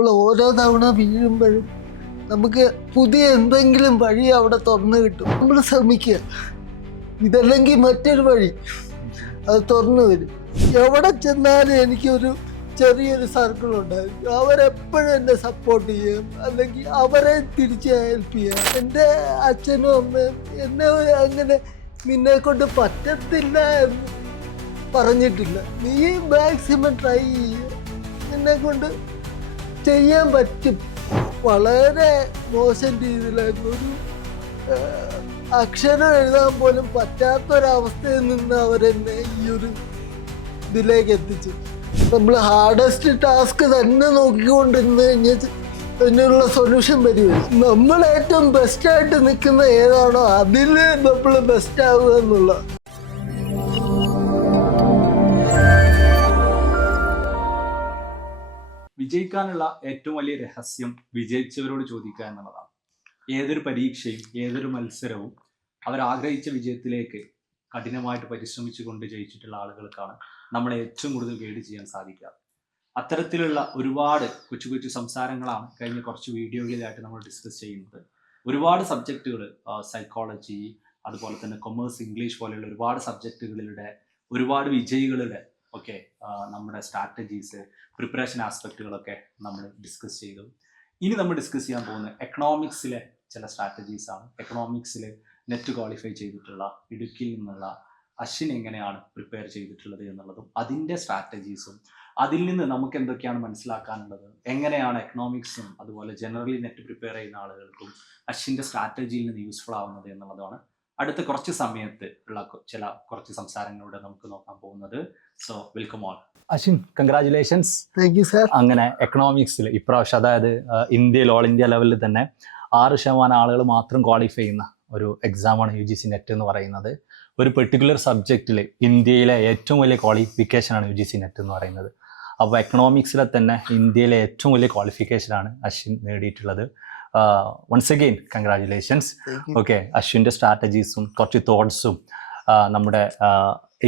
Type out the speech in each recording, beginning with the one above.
നമ്മൾ ഓരോ തവണ വീഴുമ്പോഴും നമുക്ക് പുതിയ എന്തെങ്കിലും വഴി അവിടെ തുറന്നു കിട്ടും. നമ്മൾ ശ്രമിക്കുക, ഇതല്ലെങ്കിൽ മറ്റൊരു വഴി അത് തുറന്നു വരും. എവിടെ ചെന്നാലും എനിക്കൊരു ചെറിയൊരു സർക്കിൾ ഉണ്ടായിരുന്നു. അവരെപ്പോഴും എന്നെ സപ്പോർട്ട് ചെയ്യും, അല്ലെങ്കിൽ അവരെ തിരിച്ച് ഹെൽപ്പ് ചെയ്യാം. എൻ്റെ അച്ഛനും അമ്മയും എന്നെ അങ്ങനെ നിന്നെ കൊണ്ട് പറ്റത്തില്ല എന്ന് പറഞ്ഞിട്ടില്ല. നീ മാക്സിമം ട്രൈ ചെയ്യുക, നിന്നെ കൊണ്ട് ചെയ്യാൻ പറ്റും. വളരെ മോശം രീതിയിലായിരുന്നു. ഒരു അക്ഷരം എഴുതാൻ പോലും പറ്റാത്തൊരവസ്ഥയിൽ നിന്ന് അവരെന്നെ ഈ ഒരു ഇതിലേക്ക് എത്തിച്ചു. നമ്മൾ ഹാർഡസ്റ്റ് ടാസ്ക് തന്നെ നോക്കിക്കൊണ്ടിരുന്ന് കഴിഞ്ഞാൽ അതിനുള്ള സൊല്യൂഷൻ വരുമായിരുന്നു. നമ്മൾ ഏറ്റവും ബെസ്റ്റായിട്ട് നിൽക്കുന്ന ഏതാണോ അതിൽ നമ്മൾ ബെസ്റ്റ് ആവുക എന്നുള്ള. വിജയിക്കാനുള്ള ഏറ്റവും വലിയ രഹസ്യം വിജയിച്ചവരോട് ചോദിക്കുക എന്നുള്ളതാണ്. ഏതൊരു പരീക്ഷയും ഏതൊരു മത്സരവും അവരാഗ്രഹിച്ച വിജയത്തിലേക്ക് കഠിനമായിട്ട് പരിശ്രമിച്ചുകൊണ്ട് ജയിച്ചിട്ടുള്ള ആളുകൾക്കാണ് നമ്മളെ ഏറ്റവും കൂടുതൽ ഗൈഡ് ചെയ്യാൻ സാധിക്കുക. അത്തരത്തിലുള്ള ഒരുപാട് കൊച്ചു കൊച്ചു സംസാരങ്ങളാണ് കഴിഞ്ഞ കുറച്ച് വീഡിയോകളിലായിട്ട് നമ്മൾ ഡിസ്കസ് ചെയ്യുന്നത്. ഒരുപാട് സബ്ജക്റ്റുകൾ, സൈക്കോളജി, അതുപോലെ തന്നെ കൊമേഴ്സ്, ഇംഗ്ലീഷ് പോലെയുള്ള ഒരുപാട് സബ്ജക്റ്റുകളിലൂടെ ഒരുപാട് വിജയികളുടെ ഒക്കെ നമ്മുടെ സ്ട്രാറ്റജീസ്, പ്രിപ്പറേഷൻ ആസ്പെക്റ്റുകളൊക്കെ നമ്മൾ ഡിസ്കസ് ചെയ്തു. ഇനി നമ്മൾ ഡിസ്കസ് ചെയ്യാൻ പോകുന്നത് എക്കണോമിക്സിലെ ചില സ്ട്രാറ്റജീസാണ്. എക്കണോമിക്സിൽ നെറ്റ് ക്വാളിഫൈ ചെയ്തിട്ടുള്ള ഇടുക്കിയിൽ നിന്നുള്ള അശ്വിൻ എങ്ങനെയാണ് പ്രിപ്പയർ ചെയ്തിട്ടുള്ളത് എന്നുള്ളതും അതിൻ്റെ സ്ട്രാറ്റജീസും അതിൽ നിന്ന് നമുക്ക് എന്തൊക്കെയാണ് മനസ്സിലാക്കാനുള്ളത്, എങ്ങനെയാണ് എക്കണോമിക്സും അതുപോലെ ജനറലി നെറ്റ് പ്രിപ്പയർ ചെയ്യുന്ന ആളുകൾക്കും അശ്വിൻ്റെ സ്ട്രാറ്റജിയിൽ നിന്ന് യൂസ്ഫുൾ ആവുന്നത് എന്നുള്ളതാണ് അടുത്ത കുറച്ച് സമയത്ത് ഉള്ള കുറച്ച് സംസാരങ്ങളിലൂടെ നമുക്ക് നോക്കാൻ പോകുന്നത്. So welcome all. Ashwin, congratulations. Thank you sir. അങ്ങനെ എക്കണോമിക്സിൽ ഇപ്രാവശ്യം, അതായത് ഇന്ത്യയിൽ ഓൾ ഇന്ത്യ ലെവലിൽ തന്നെ 6% ആളുകൾ മാത്രം ക്വാളിഫൈ ചെയ്യുന്ന ഒരു എക്സാമാണ് UGC നെറ്റ് എന്ന് പറയുന്നത്. ഒരു പെർട്ടിക്കുലർ സബ്ജക്റ്റിൽ ഇന്ത്യയിലെ ഏറ്റവും വലിയ ക്വാളിഫിക്കേഷനാണ് UGC നെറ്റ് എന്ന് പറയുന്നത്. അപ്പോൾ എക്കണോമിക്സിലെ തന്നെ ഇന്ത്യയിലെ ഏറ്റവും വലിയ ക്വാളിഫിക്കേഷനാണ് അശ്വിൻ നേടിയിട്ടുള്ളത്. Once again congratulations. ഓക്കെ, അശ്വിൻ്റെ സ്ട്രാറ്റജീസും കുറച്ച് തോട്ട്സും നമ്മുടെ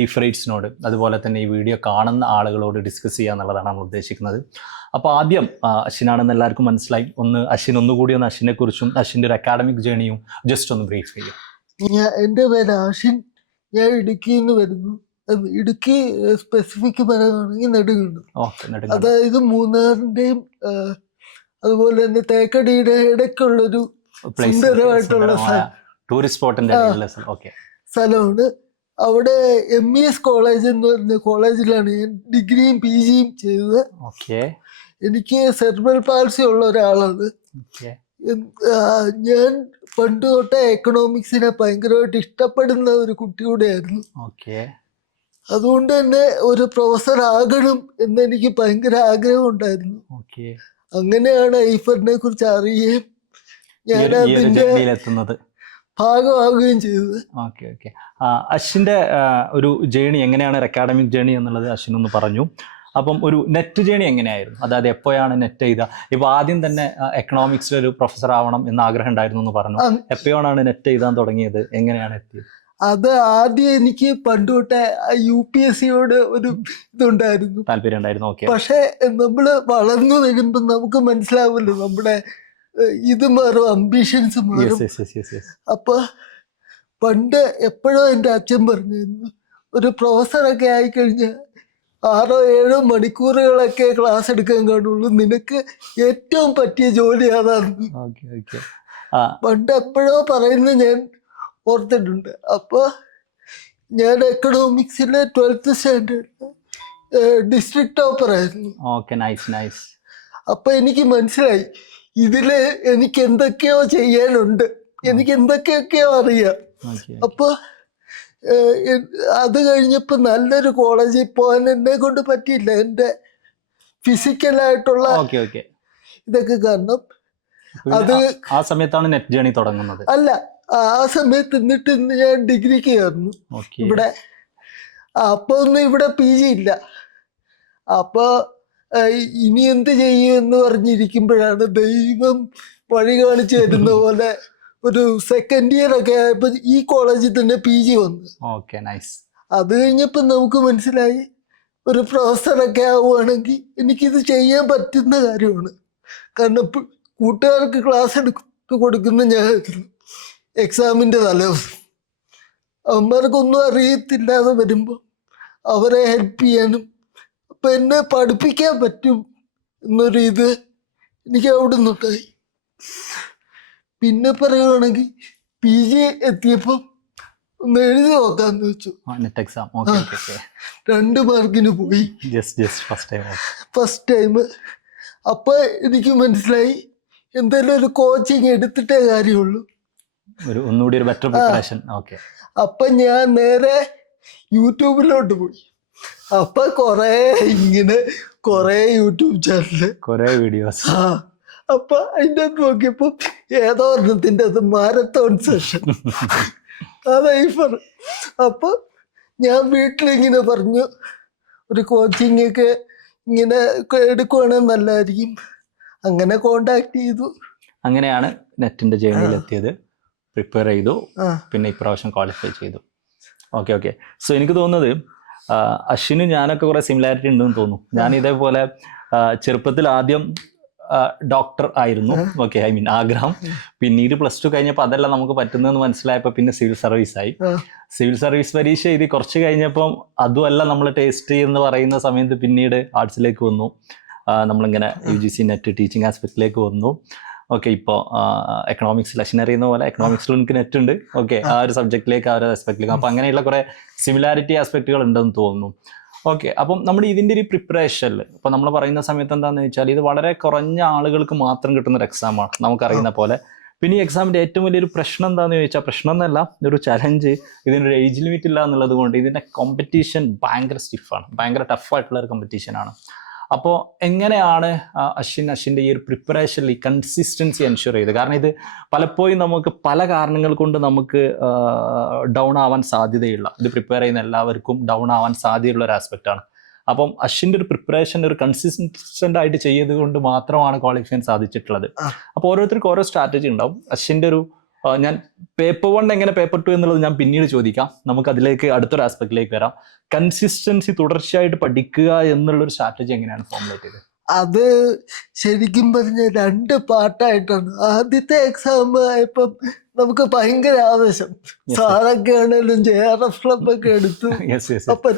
എയ്ഫറേറ്റ്സിനോട് അതുപോലെ തന്നെ ഈ വീഡിയോ കാണുന്ന ആളുകളോട് ഡിസ്കസ് ചെയ്യുക എന്നുള്ളതാണ് നമ്മൾ ഉദ്ദേശിക്കുന്നത്. അപ്പോൾ ആദ്യം അശ്വിനാണെന്ന് എല്ലാവർക്കും മനസ്സിലായി. അശ്വിൻ ഒന്നുകൂടി അശ്വിനെ കുറിച്ചും അശ്വിൻ്റെ ഒരു അക്കാഡമിക് ജേണിയും ജസ്റ്റ് ഒന്ന് ബ്രീഫ് ചെയ്യും. എൻ്റെ പേര് അശ്വിൻ. ഞാൻ ഇടുക്കിയിൽ നിന്ന് വരുന്നു. ഇടുക്കി സ്പെസിഫിക് പറയുകയാണെങ്കിൽ നെടുങ്കണ്ടം, അതായത് മൂന്നാറിൻ്റെയും അതുപോലെ തന്നെ തേക്കടിയുടെ ഇടയ്ക്കുള്ളൊരു സുന്ദരമായിട്ടുള്ള ടൂറിസ്റ്റ് സ്പോട്ടിന്റെ സ്ഥലമാണ്. അവിടെ MES കോളേജ് എന്ന് പറഞ്ഞ കോളേജിലാണ് ഞാൻ ഡിഗ്രിയും PG ചെയ്തത്. എനിക്ക് സെർബ്രൽ പാൾസി ഉള്ള ഒരാളാണ്. ഞാൻ പണ്ട് തൊട്ടേ എക്കണോമിക്സിനെ ഭയങ്കരമായിട്ട് ഇഷ്ടപ്പെടുന്ന ഒരു കുട്ടി കൂടെയായിരുന്നു. അതുകൊണ്ട് തന്നെ ഒരു പ്രൊഫസർ ആകണം എന്നെനിക്ക് ഭയങ്കര ആഗ്രഹം ഉണ്ടായിരുന്നു. അങ്ങനെയാണ് ഐഫറിനെ കുറിച്ച് അറിയുകയും ഞാൻ അതിന്റെ ഭാഗമാകുകയും ചെയ്തത്. അശ്വിന്റെ ഒരു ജേണി എങ്ങനെയാണ്, അക്കാഡമിക് ജേണി എന്നുള്ളത് അശ്വിൻ ഒന്ന് പറഞ്ഞു. അപ്പം ഒരു നെറ്റ് ജേണി എങ്ങനെയായിരുന്നു, അതായത് എപ്പോഴാണ് നെറ്റ് ചെയ്ത? ഇപ്പൊ ആദ്യം തന്നെ എക്കണോമിക്സിൽ ഒരു പ്രൊഫസർ ആവണം എന്ന ആഗ്രഹം ഉണ്ടായിരുന്നു എന്ന് പറഞ്ഞു. എപ്പോഴാണ് നെറ്റ് എഴുതാൻ തുടങ്ങിയത്, എങ്ങനെയാണ് എത്തിയത്? അത് ആദ്യം എനിക്ക് പണ്ടുതൊട്ടേ UPSCയോട് ഒരു ഇതുണ്ടായിരുന്നു, താല്പര്യം ഉണ്ടായിരുന്നു. പക്ഷെ നമ്മള് വളർന്നു വരുമ്പോ നമുക്ക് മനസ്സിലാവുമല്ലോ നമ്മുടെ ഇത് മാറും, അംബിഷൻസ് മാറും. അപ്പൊ പണ്ട് എപ്പോഴും എൻ്റെ അച്ഛൻ പറഞ്ഞിരുന്നു, ഒരു പ്രൊഫസറൊക്കെ ആയിക്കഴിഞ്ഞാൽ 6-7 മണിക്കൂറുകളൊക്കെ ക്ലാസ് എടുക്കാൻ കാണുള്ളൂ, നിനക്ക് ഏറ്റവും പറ്റിയ ജോലി അതാണ്. പണ്ട് എപ്പോഴോ പറയുന്നത് ഞാൻ ഓർത്തിട്ടുണ്ട്. അപ്പോൾ ഞാൻ എക്കണോമിക്സിലെ 12th സ്റ്റാൻഡേർഡ് ഡിസ്ട്രിക്ട് ടോപ്പർ ആയിരുന്നു. അപ്പൊ എനിക്ക് മനസ്സിലായി ഇതില് എനിക്ക് എന്തൊക്കെയോ ചെയ്യാനുണ്ട്, എനിക്ക് എന്തൊക്കെയൊക്കെയോ അറിയാം. അപ്പൊ അത് കഴിഞ്ഞപ്പോ നല്ലൊരു കോളേജിൽ പോകാൻ എന്നെ കൊണ്ട് പറ്റിയില്ല, എൻ്റെ ഫിസിക്കലായിട്ടുള്ള ഇതൊക്കെ കാരണം. അത് ആ സമയത്താണ് നെറ്റ് ജേണി തുടങ്ങുന്നത്. അല്ല, ആ സമയത്ത് എന്നിട്ട് ഞാൻ ഡിഗ്രിക്ക് കയറുന്നു ഇവിടെ. അപ്പൊ ഒന്നും ഇവിടെ PG ഇല്ല. അപ്പൊ ഇനി എന്ത് ചെയ്യുമെന്ന് പറഞ്ഞിരിക്കുമ്പോഴാണ് ദൈവം വഴി കാണിച്ചു തരുന്ന പോലെ ഒരു സെക്കൻഡ് ഇയർ ഒക്കെ ആയപ്പോ ഈ കോളേജിൽ തന്നെ PG വന്നു. അത് കഴിഞ്ഞപ്പോ നമുക്ക് മനസ്സിലായി ഒരു പ്രൊഫസറൊക്കെ ആവുകയാണെങ്കിൽ എനിക്കിത് ചെയ്യാൻ പറ്റുന്ന കാര്യമാണ്. കാരണം കൂട്ടുകാർക്ക് ക്ലാസ് എടുത്ത് കൊടുക്കുന്ന ഞാനായിരുന്നു എക്സാമിൻ്റെ തലേദിവസം. അവന്മാർക്കൊന്നും അറിയത്തില്ലാതെ വരുമ്പോൾ അവരെ ഹെൽപ്പ് ചെയ്യാനും അപ്പം എന്നെ പഠിപ്പിക്കാൻ പറ്റും എന്നൊരു ഇത് എനിക്ക് അവിടെ നിന്നുണ്ടായി. പിന്നെ പറയുകയാണെങ്കിൽ PG എത്തിയപ്പോൾ ഒന്ന് എഴുതി നോക്കാന്ന് വെച്ചു. Net exam. Okay okay okay. 2 മാർക്കിന് പോയി ജസ്റ്റ് ഫസ്റ്റ് ടൈം. അപ്പോൾ എനിക്ക് മനസ്സിലായി എന്തായാലും ഒരു കോച്ചിങ് എടുത്തിട്ടേ കാര്യമുള്ളൂ. ഒന്നുകൂടി ഒരു ബെറ്റർ പ്രിപ്പറേഷൻ. ഓക്കെ. അപ്പം ഞാൻ നേരെ യൂട്യൂബിലോട്ട് പോയി. അപ്പം കുറേ യൂട്യൂബ് ചാനല്, കുറേ വീഡിയോസ്. അപ്പൊ അതിൻ്റെ അത് നോക്കിയപ്പോ ഏതോ ഒരെണ്ണത്തിൻ്റെ അത് മാരത്തോൺ സെഷൻ അതായി പറഞ്ഞു. അപ്പൊ ഞാൻ വീട്ടിലിങ്ങനെ പറഞ്ഞു ഒരു കോച്ചിങ് ഒക്കെ ഇങ്ങനെ എടുക്കുവാണെങ്കിൽ നല്ലതായിരിക്കും. അങ്ങനെ കോണ്ടാക്ട് ചെയ്തു. അങ്ങനെയാണ് നെറ്റിന്റെ ജേർണിയിൽ എത്തിയത്. പ്രിപ്പയർ ചെയ്തു, പിന്നെ ഇപ്രാവശ്യം ക്വാളിഫൈ ചെയ്തു. Okay okay. സോ എനിക്ക് തോന്നുന്നത് അശ്വിനും ഞാനൊക്കെ കുറെ സിമിലാരിറ്റി ഉണ്ടെന്ന് തോന്നുന്നു. ഞാൻ ഇതേപോലെ ചെറുപ്പത്തിൽ ആദ്യം ഡോക്ടർ ആയിരുന്നു. ഓക്കെ, ഐ മീൻ ആഗ്രഹം. പിന്നീട് +2 കഴിഞ്ഞപ്പോൾ അതല്ല നമുക്ക് പറ്റുന്നതെന്ന് മനസ്സിലായപ്പോൾ പിന്നെ സിവിൽ സർവീസ് ആയി. സിവിൽ സർവീസ് പരീക്ഷ എഴുതി കുറച്ച് കഴിഞ്ഞപ്പം അതുമല്ല നമ്മൾ ടേസ്റ്റ് എന്ന് പറയുന്ന സമയത്ത് പിന്നീട് ആർട്സിലേക്ക് വന്നു. നമ്മളിങ്ങനെ UGC നെറ്റ് ടീച്ചിങ് ആസ്പെക്റ്റിലേക്ക് വന്നു. ഓക്കെ, ഇപ്പോൾ എക്കണോമിക്സിൽ അശ്വിൻ അറിയുന്ന പോലെ എക്കണോമിക്സിൽ എനിക്ക് നെറ്റ് ഉണ്ട്. ഓക്കെ, ആ ഒരു സബ്ജക്റ്റിലേക്ക് ആ ഒരു ആസ്പെക്റ്റിലേക്ക്. അപ്പം അങ്ങനെയുള്ള കുറേ സിമിലാരിറ്റി ആസ്പെക്റ്റുകൾ ഉണ്ടെന്ന് തോന്നുന്നു. ഓക്കെ, അപ്പം നമ്മൾ ഇതിൻ്റെ ഒരു പ്രിപ്പറേഷനിൽ ഇപ്പോൾ നമ്മൾ പറയുന്ന സമയത്ത് എന്താണെന്ന് വെച്ചാൽ ഇത് വളരെ കുറഞ്ഞ ആളുകൾക്ക് മാത്രം കിട്ടുന്ന ഒരു എക്സാമാണ് നമുക്കറിയുന്ന പോലെ. പിന്നെ ഈ എക്സാമിൻ്റെ ഏറ്റവും വലിയൊരു പ്രശ്നം എന്താണെന്ന് ചോദിച്ചാൽ, പ്രശ്നം എന്നല്ല, ഒരു ചലഞ്ച്, ഇതിനൊരു ഏജ് ലിമിറ്റ് ഇല്ല എന്നുള്ളത് കൊണ്ട് ഇതിൻ്റെ കോമ്പറ്റീഷൻ ഭയങ്കര സ്റ്റിഫാണ്, ഭയങ്കര ടഫായിട്ടുള്ള ഒരു കോമ്പറ്റീഷനാണ്. അപ്പോൾ എങ്ങനെയാണ് അശ്വിൻ്റെ ഈ ഒരു പ്രിപ്പറേഷനിൽ ഈ കൺസിസ്റ്റൻസി എൻഷുർ ചെയ്ത്? കാരണം ഇത് പലപ്പോഴും നമുക്ക് പല കാരണങ്ങൾ കൊണ്ട് നമുക്ക് ഡൗൺ ആവാൻ സാധ്യതയുള്ള, ഇത് പ്രിപ്പയർ ചെയ്യുന്ന എല്ലാവർക്കും ഡൗൺ ആവാൻ സാധ്യതയുള്ള ഒരു ആസ്പെക്റ്റാണ്. അപ്പം അശ്വിൻ്റെ ഒരു പ്രിപ്പറേഷൻ ഒരു കൺസിസ്റ്റൻ്റ് ആയിട്ട് ചെയ്തത് കൊണ്ട് മാത്രമാണ് ക്വാളിഫൈ ചെയ്യാൻ സാധിച്ചിട്ടുള്ളത്. അപ്പോൾ ഓരോരുത്തർക്കും ഓരോ സ്ട്രാറ്റജി ഉണ്ടാവും. അശ്വിൻ്റെ ഒരു ഞാൻ പേപ്പർ 1 എങ്ങനെ പേപ്പർ 2 എന്നുള്ളത് ഞാൻ പിന്നീട് ചോദിക്കാം. നമുക്ക് അതിലേക്ക് അടുത്തൊരു ആസ്പെക്റ്റിലേക്ക് വരാം. കൺസിസ്റ്റൻസി, തുടർച്ചയായിട്ട് പഠിക്കുക എന്നുള്ളൊരു സ്ട്രാറ്റജി എങ്ങനെയാണ് ഫോർമുലേറ്റ് ചെയ്തത്? അത് ശരിക്കും പറഞ്ഞ 2 പാർട്ടായിട്ടാണ്. ആദ്യത്തെ എക്സാം ആയപ്പം നമുക്ക് ഭയങ്കര ആവേശം. സാറൊക്കെ ആണെങ്കിലും JRF ക്ലബൊക്കെ എടുത്തു. അപ്പൊ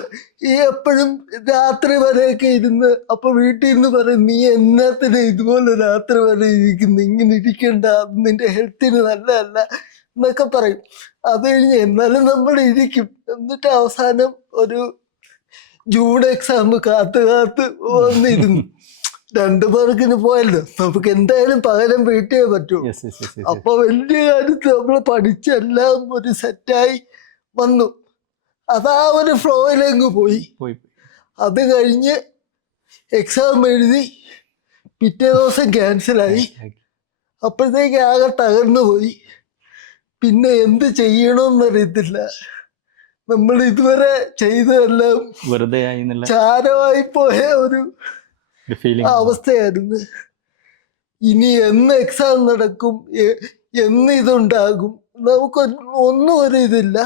ഈ എപ്പോഴും രാത്രി വരെയൊക്കെ ഇരുന്ന്, അപ്പൊ വീട്ടിൽ നിന്ന് പറയും, നീ എന്നാത്തിന് ഇതുപോലെ രാത്രി വരെ ഇരിക്കുന്നു, ഇങ്ങനെ ഇരിക്കണ്ട, നിന്റെ ഹെൽത്തിന് നല്ലതല്ല എന്നൊക്കെ പറയും. അത് കഴിഞ്ഞ് എന്നാലും നമ്മൾ ഇരിക്കും. എന്നിട്ട് അവസാനം ഒരു ജൂൺ എക്സാം കാത്ത് വന്നിരുന്നു. 2 മാർക്കിന് പോയല്ലോ, നമുക്ക് എന്തായാലും പകരം വീട്ടിയേ പറ്റുള്ളൂ. അപ്പൊ വലിയ കാര്യത്തിൽ നമ്മൾ പഠിച്ചെല്ലാം ഒരു സെറ്റായി വന്നു. അതാ ഒരു ഫ്ലോയിലങ്ങ് പോയി. അത് കഴിഞ്ഞ് എക്സാം എഴുതി പിറ്റേ ദിവസം ക്യാൻസലായി. അപ്പോഴത്തേക്ക് ആകെ തകർന്നു പോയി. പിന്നെ എന്ത് ചെയ്യണമെന്നറിയത്തില്ല. നമ്മൾ ഇതുവരെ ചെയ്തതെല്ലാം വെറുതെ ചാരമായി പോയ ഒരു അവസ്ഥയായിരുന്നു. ഇനി എന്ന് എക്സാം നടക്കും, എന്ന് ഇതുണ്ടാകും, നമുക്ക് ഒന്നും ഒരു ഇതില്ല.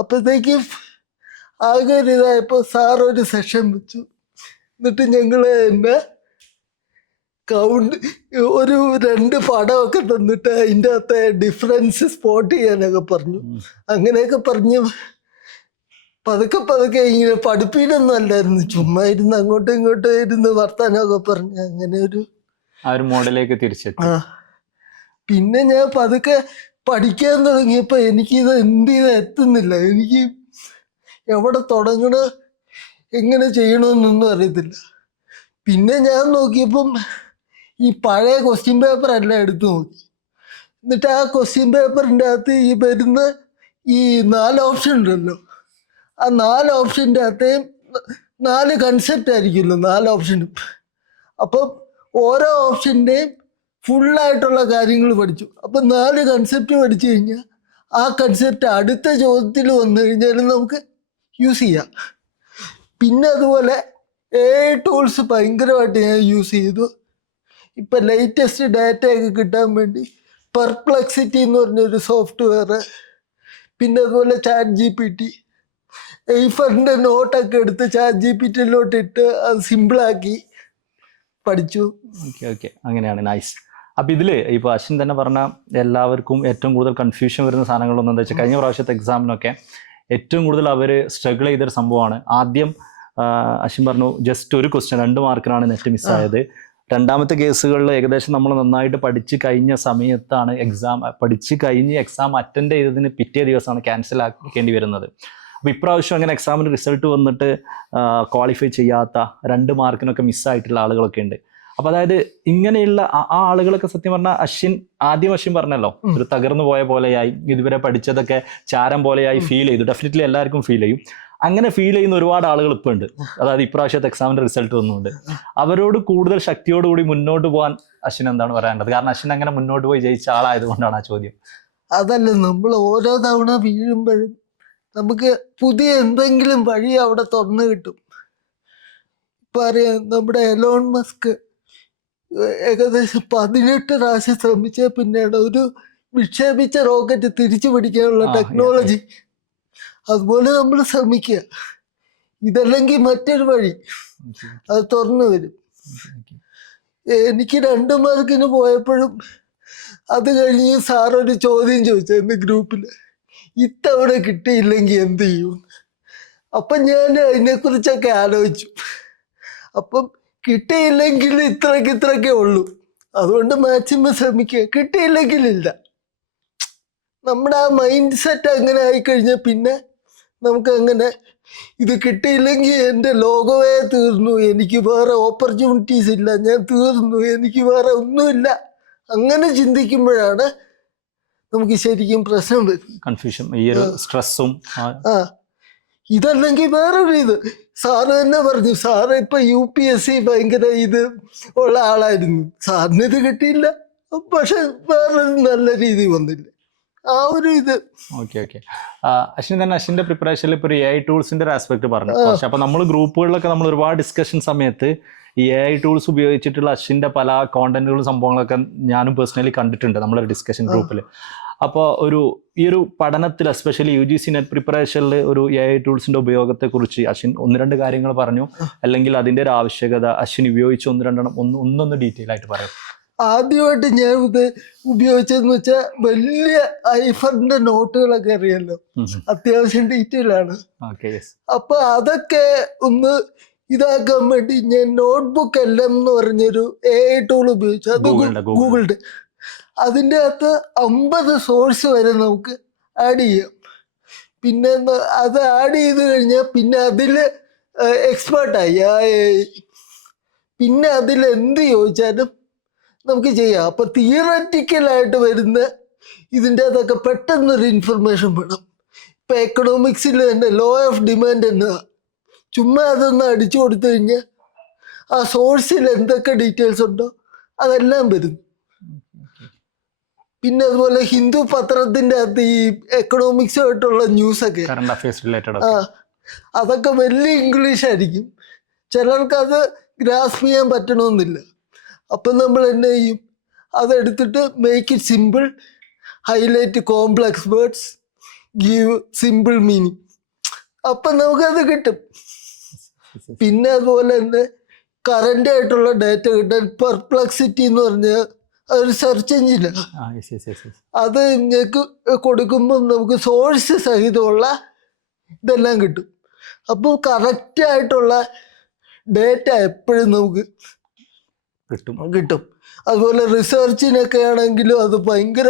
അപ്പോഴത്തേക്കും ആകെ ഒരു ഇതായപ്പോൾ സാർ ഒരു സെഷൻ വെച്ചു. എന്നിട്ട് ഞങ്ങൾ തന്നെ ഒരു 2 പടമൊക്കെ തന്നിട്ട് അതിൻ്റെ അകത്തെ ഡിഫറൻസ് സ്പോട്ട് ചെയ്യാനൊക്കെ പറഞ്ഞു. അങ്ങനെയൊക്കെ പറഞ്ഞ് പതുക്കെ ഇങ്ങനെ പഠിപ്പിനൊന്നും അല്ലായിരുന്നു, ചുമ്മാ ഇരുന്ന് അങ്ങോട്ടും ഇങ്ങോട്ടും ഇരുന്ന് വർത്താനമൊക്കെ പറഞ്ഞ് അങ്ങനെ ഒരു മോഡലേക്ക് തിരിച്ചെത്തി. പിന്നെ ഞാൻ പതുക്കെ പഠിക്കാൻ തുടങ്ങിയപ്പോൾ എനിക്കിത് എന്ത് ചെയ്ത് എത്തുന്നില്ല. എനിക്ക് എവിടെ തുടങ്ങണ, എങ്ങനെ ചെയ്യണമെന്നൊന്നും അറിയത്തില്ല. പിന്നെ ഞാൻ നോക്കിയപ്പം ഈ പഴയ ക്വസ്റ്റ്യൻ പേപ്പർ എല്ലാം എടുത്തു നോക്കി. എന്നിട്ട് ആ ക്വസ്റ്റ്യൻ പേപ്പറിൻ്റെ അകത്ത് ഈ വരുന്ന ഈ 4 ഓപ്ഷൻ ഉണ്ടല്ലോ, ആ 4 ഓപ്ഷൻ്റെ അകത്തേയും 4 കൺസെപ്റ്റ് ആയിരിക്കുമല്ലോ 4 ഓപ്ഷനും. അപ്പം ഓരോ ഓപ്ഷൻ്റെയും ഫുള്ളായിട്ടുള്ള കാര്യങ്ങൾ പഠിച്ചു. അപ്പം 4 കൺസെപ്റ്റ് പഠിച്ചു കഴിഞ്ഞാൽ ആ കൺസെപ്റ്റ് അടുത്ത ചോദ്യത്തിൽ വന്നു കഴിഞ്ഞാലും നമുക്ക് യൂസ് ചെയ്യാം. പിന്നെ അതുപോലെ AI ടൂൾസ് ഭയങ്കരമായിട്ട് ഞാൻ യൂസ് ചെയ്തു. ഇപ്പം ലേറ്റസ്റ്റ് ഡാറ്റയൊക്കെ കിട്ടാൻ വേണ്ടി പെർപ്ലക്സിറ്റി എന്ന് പറഞ്ഞൊരു സോഫ്റ്റ്വെയർ, പിന്നെ അതുപോലെ ChatGPT, എയ്ഫറിൻ്റെ നോട്ടൊക്കെ എടുത്ത് ChatGPTയിലോട്ട് ഇട്ട് അത് സിമ്പിളാക്കി പഠിച്ചു. ഓക്കെ അങ്ങനെയാണ്, നൈസ്. അപ്പം ഇതിൽ ഇപ്പോൾ അശ്വിൻ തന്നെ പറഞ്ഞ എല്ലാവർക്കും ഏറ്റവും കൂടുതൽ കൺഫ്യൂഷൻ വരുന്ന സാധനങ്ങളൊന്നും എന്താ വെച്ചാൽ, കഴിഞ്ഞ പ്രാവശ്യത്തെ എക്സാമിനൊക്കെ ഏറ്റവും കൂടുതൽ അവർ സ്ട്രഗിൾ ചെയ്തൊരു സംഭവമാണ്. ആദ്യം അശ്വിൻ പറഞ്ഞു ജസ്റ്റ് ഒരു ക്വസ്റ്റ്യൻ 2 മാർക്കിനാണ് നെറ്റ് മിസ്സായത്. രണ്ടാമത്തെ കേസുകളിൽ ഏകദേശം നമ്മൾ നന്നായിട്ട് പഠിച്ച് കഴിഞ്ഞ സമയത്താണ് പഠിച്ച് കഴിഞ്ഞ് എക്സാം അറ്റൻഡ് ചെയ്തതിന് പിറ്റേ ദിവസമാണ് ക്യാൻസൽ ആക്കേണ്ടി വരുന്നത്. അപ്പോൾ ഇപ്രാവശ്യം അങ്ങനെ എക്സാമിന് റിസൾട്ട് വന്നിട്ട് ക്വാളിഫൈ ചെയ്യാത്ത 2 മാർക്കിനൊക്കെ മിസ്സായിട്ടുള്ള ആളുകളൊക്കെ ഉണ്ട്. അപ്പോൾ അതായത് ഇങ്ങനെയുള്ള ആ ആളുകളൊക്കെ സത്യം പറഞ്ഞാൽ ആദ്യം പറഞ്ഞല്ലോ, ഒരു തകർന്നു പോയ പോലെയായി, ഇതുവരെ പഠിച്ചതൊക്കെ ചാരം പോലെയായി ഫീൽ ചെയ്തു. ഡെഫിനറ്റ്ലി എല്ലാവർക്കും ഫീൽ ചെയ്യും. അങ്ങനെ ഫീൽ ചെയ്യുന്ന ഒരുപാട് ആളുകൾ ഇപ്പോൾ ഉണ്ട്. അതായത് ഇപ്രാവശ്യത്തെ എക്സാമിന്റെ റിസൾട്ട് വന്നുകൊണ്ട് അവരോട് കൂടുതൽ ശക്തിയോടുകൂടി മുന്നോട്ട് പോകാൻ അശ്വിൻ എന്താണ് പറയാനുള്ളത്? കാരണം അശ്വിൻ അങ്ങനെ മുന്നോട്ട് പോയി ജയിച്ച ആളായതുകൊണ്ടാണ് ആ ചോദ്യം. അതല്ല, നമ്മൾ ഓരോ തവണ വീഴുമ്പോഴും നമുക്ക് പുതിയ എന്തെങ്കിലും വഴി അവിടെ തുറന്നു കിട്ടും. ഇപ്പൊ അറിയാം, നമ്മുടെ എലോൺ മസ്ക് ഏകദേശം 18 പ്രാവശ്യം ശ്രമിച്ച പിന്നെയാണ് ഒരു വിക്ഷേപിച്ച റോക്കറ്റ് തിരിച്ചു പിടിക്കാനുള്ള ടെക്നോളജി. അതുപോലെ നമ്മൾ ശ്രമിക്കുക. ഇതല്ലെങ്കിൽ മറ്റൊരു വഴി അത് തുറന്നു വരും. എനിക്ക് 2 മാർക്കിന് പോയപ്പോഴും അത് കഴിഞ്ഞ് സാറൊരു ചോദ്യം ചോദിച്ചു ഗ്രൂപ്പിൽ, ഇത്തവണ കിട്ടിയില്ലെങ്കിൽ എന്ത് ചെയ്യും? അപ്പം ഞാൻ അതിനെക്കുറിച്ചൊക്കെ ആലോചിച്ചു. അപ്പം കിട്ടിയില്ലെങ്കിൽ ഇത്രയ്ക്കേ ഉള്ളൂ, അതുകൊണ്ട് മാക്സിമം ശ്രമിക്കുക. കിട്ടിയില്ലെങ്കിലില്ല. നമ്മുടെ ആ മൈൻഡ് സെറ്റ് അങ്ങനെ ആയിക്കഴിഞ്ഞാൽ പിന്നെ നമുക്ക് അങ്ങനെ ഇത് കിട്ടിയില്ലെങ്കിൽ എൻ്റെ ലോകമേ തീർന്നു, എനിക്ക് വേറെ ഓപ്പർച്യൂണിറ്റീസ് ഇല്ല, ഞാൻ തീർന്നു, എനിക്ക് വേറെ ഒന്നുമില്ല, അങ്ങനെ ചിന്തിക്കുമ്പോഴാണ് നമുക്ക് ശരിക്കും പ്രശ്നം വരും. കൺഫ്യൂഷൻ, ഈ ഒരു സ്ട്രെസ്സും. ഇതല്ലെങ്കിൽ വേറൊരു ഇത് സാറ് തന്നെ പറഞ്ഞു. സാറ് ഇപ്പൊ UPSC ഭയങ്കര ഇത് ഉള്ള ആളായിരുന്നു, സാറിന് ഇത് കിട്ടിയില്ല, പക്ഷെ വേറൊരു നല്ല രീതി വന്നില്ല. ആ ഒരു ഇത്. ഓക്കെ അശ്വിൻ തന്നെ അശ്വിന്റെ പ്രിപ്പറേഷനിൽ ഇപ്പോൾ ഒരു AI ടൂൾസിന്റെ ഒരു ആസ്പെക്ട് പറഞ്ഞു. പക്ഷെ അപ്പൊ നമ്മൾ ഗ്രൂപ്പുകളിലൊക്കെ നമ്മൾ ഒരുപാട് ഡിസ്കഷൻ സമയത്ത് ഈ AI ടൂൾസ് ഉപയോഗിച്ചിട്ടുള്ള അശ്വിന്റെ പല കോണ്ടന്റുകളും സംഭവങ്ങളൊക്കെ ഞാനും പേഴ്സണലി കണ്ടിട്ടുണ്ട് നമ്മളൊരു ഡിസ്കഷൻ ഗ്രൂപ്പിൽ. അപ്പോൾ ഈ ഒരു പഠനത്തിൽ എസ്പെഷ്യലി UGC നെറ്റ് പ്രിപ്പറേഷനിൽ ഒരു AI ടൂൾസിന്റെ ഉപയോഗത്തെക്കുറിച്ച് അശ്വിൻ 1-2 കാര്യങ്ങൾ പറഞ്ഞു, അല്ലെങ്കിൽ അതിന്റെ ഒരു ആവശ്യകത അശ്വിൻ ഉപയോഗിച്ച് 1-2 ഒന്നൊന്ന് ഡീറ്റെയിൽ ആയിട്ട് പറയാം. ആദ്യമായിട്ട് ഞാൻ ഇത് ഉപയോഗിച്ചതെന്ന് വെച്ചാൽ വലിയ ഐഫറിന്റെ നോട്ടുകളൊക്കെ അറിയാലോ, അത്യാവശ്യം ഡീറ്റെയിൽ ആണ്. അപ്പൊ അതൊക്കെ ഒന്ന് ഇതാക്കാൻ വേണ്ടി ഞാൻ നോട്ട്ബുക്ക് എല്ലാം എന്ന് പറഞ്ഞൊരു AI ടൂൾ ഉപയോഗിച്ചു. അത് ഗൂഗിളിന്റെ. അതിൻ്റെ അകത്ത് 50 സോഴ്സ് വരെ നമുക്ക് ആഡ് ചെയ്യാം. പിന്നെ അത് ആഡ് ചെയ്ത് കഴിഞ്ഞാൽ പിന്നെ അതിൽ എക്സ്പേർട്ടായി. പിന്നെ അതിൽ എന്ത് ചോദിച്ചാലും നമുക്ക് ചെയ്യാം. അപ്പം തിയററ്റിക്കലായിട്ട് വരുന്ന ഇതിൻ്റെ അതൊക്കെ പെട്ടെന്നൊരു ഇൻഫർമേഷൻ വേണം. ഇപ്പം എക്കണോമിക്സിൽ തന്നെ ലോ ഓഫ് ഡിമാൻഡ് എന്നതാ, ചുമ്മാ അതൊന്ന് അടിച്ചു കൊടുത്തു കഴിഞ്ഞാൽ ആ സോഴ്സിൽ എന്തൊക്കെ ഡീറ്റെയിൽസ് ഉണ്ടോ അതെല്ലാം വരുന്നു. പിന്നെ അതുപോലെ ഹിന്ദു പത്രത്തിൻ്റെ അകത്ത് ഈ എക്കണോമിക്സുമായിട്ടുള്ള ന്യൂസൊക്കെ അതൊക്കെ വലിയ ഇംഗ്ലീഷ് ആയിരിക്കും, ചിലർക്കത് ഗ്രാസ്പ് ചെയ്യാൻ പറ്റണമെന്നില്ല. അപ്പം നമ്മൾ என்ன ചെയ്യും, അതെടുത്തിട്ട് make it simple, highlight complex words, give simple meaning, അപ്പം നമുക്കത് കിട്ടും. പിന്നെ അതുപോലെ തന്നെ കറൻ്റ് ആയിട്ടുള്ള ഡാറ്റ കിട്ടാൻ പെർപ്ലക്സിറ്റി എന്ന് പറഞ്ഞാൽ അതൊരു സെർച്ച് എഞ്ചിനാണ്. അത് ഞങ്ങൾക്ക് കൊടുക്കുമ്പോൾ നമുക്ക് സോഴ്സ് സഹിതമുള്ള ഇതെല്ലാം കിട്ടും. അപ്പോൾ കറക്റ്റായിട്ടുള്ള ഡേറ്റ എപ്പോഴും നമുക്ക് കിട്ടും. അതുപോലെ റിസർച്ചിനൊക്കെ ആണെങ്കിലും അത് ഭയങ്കര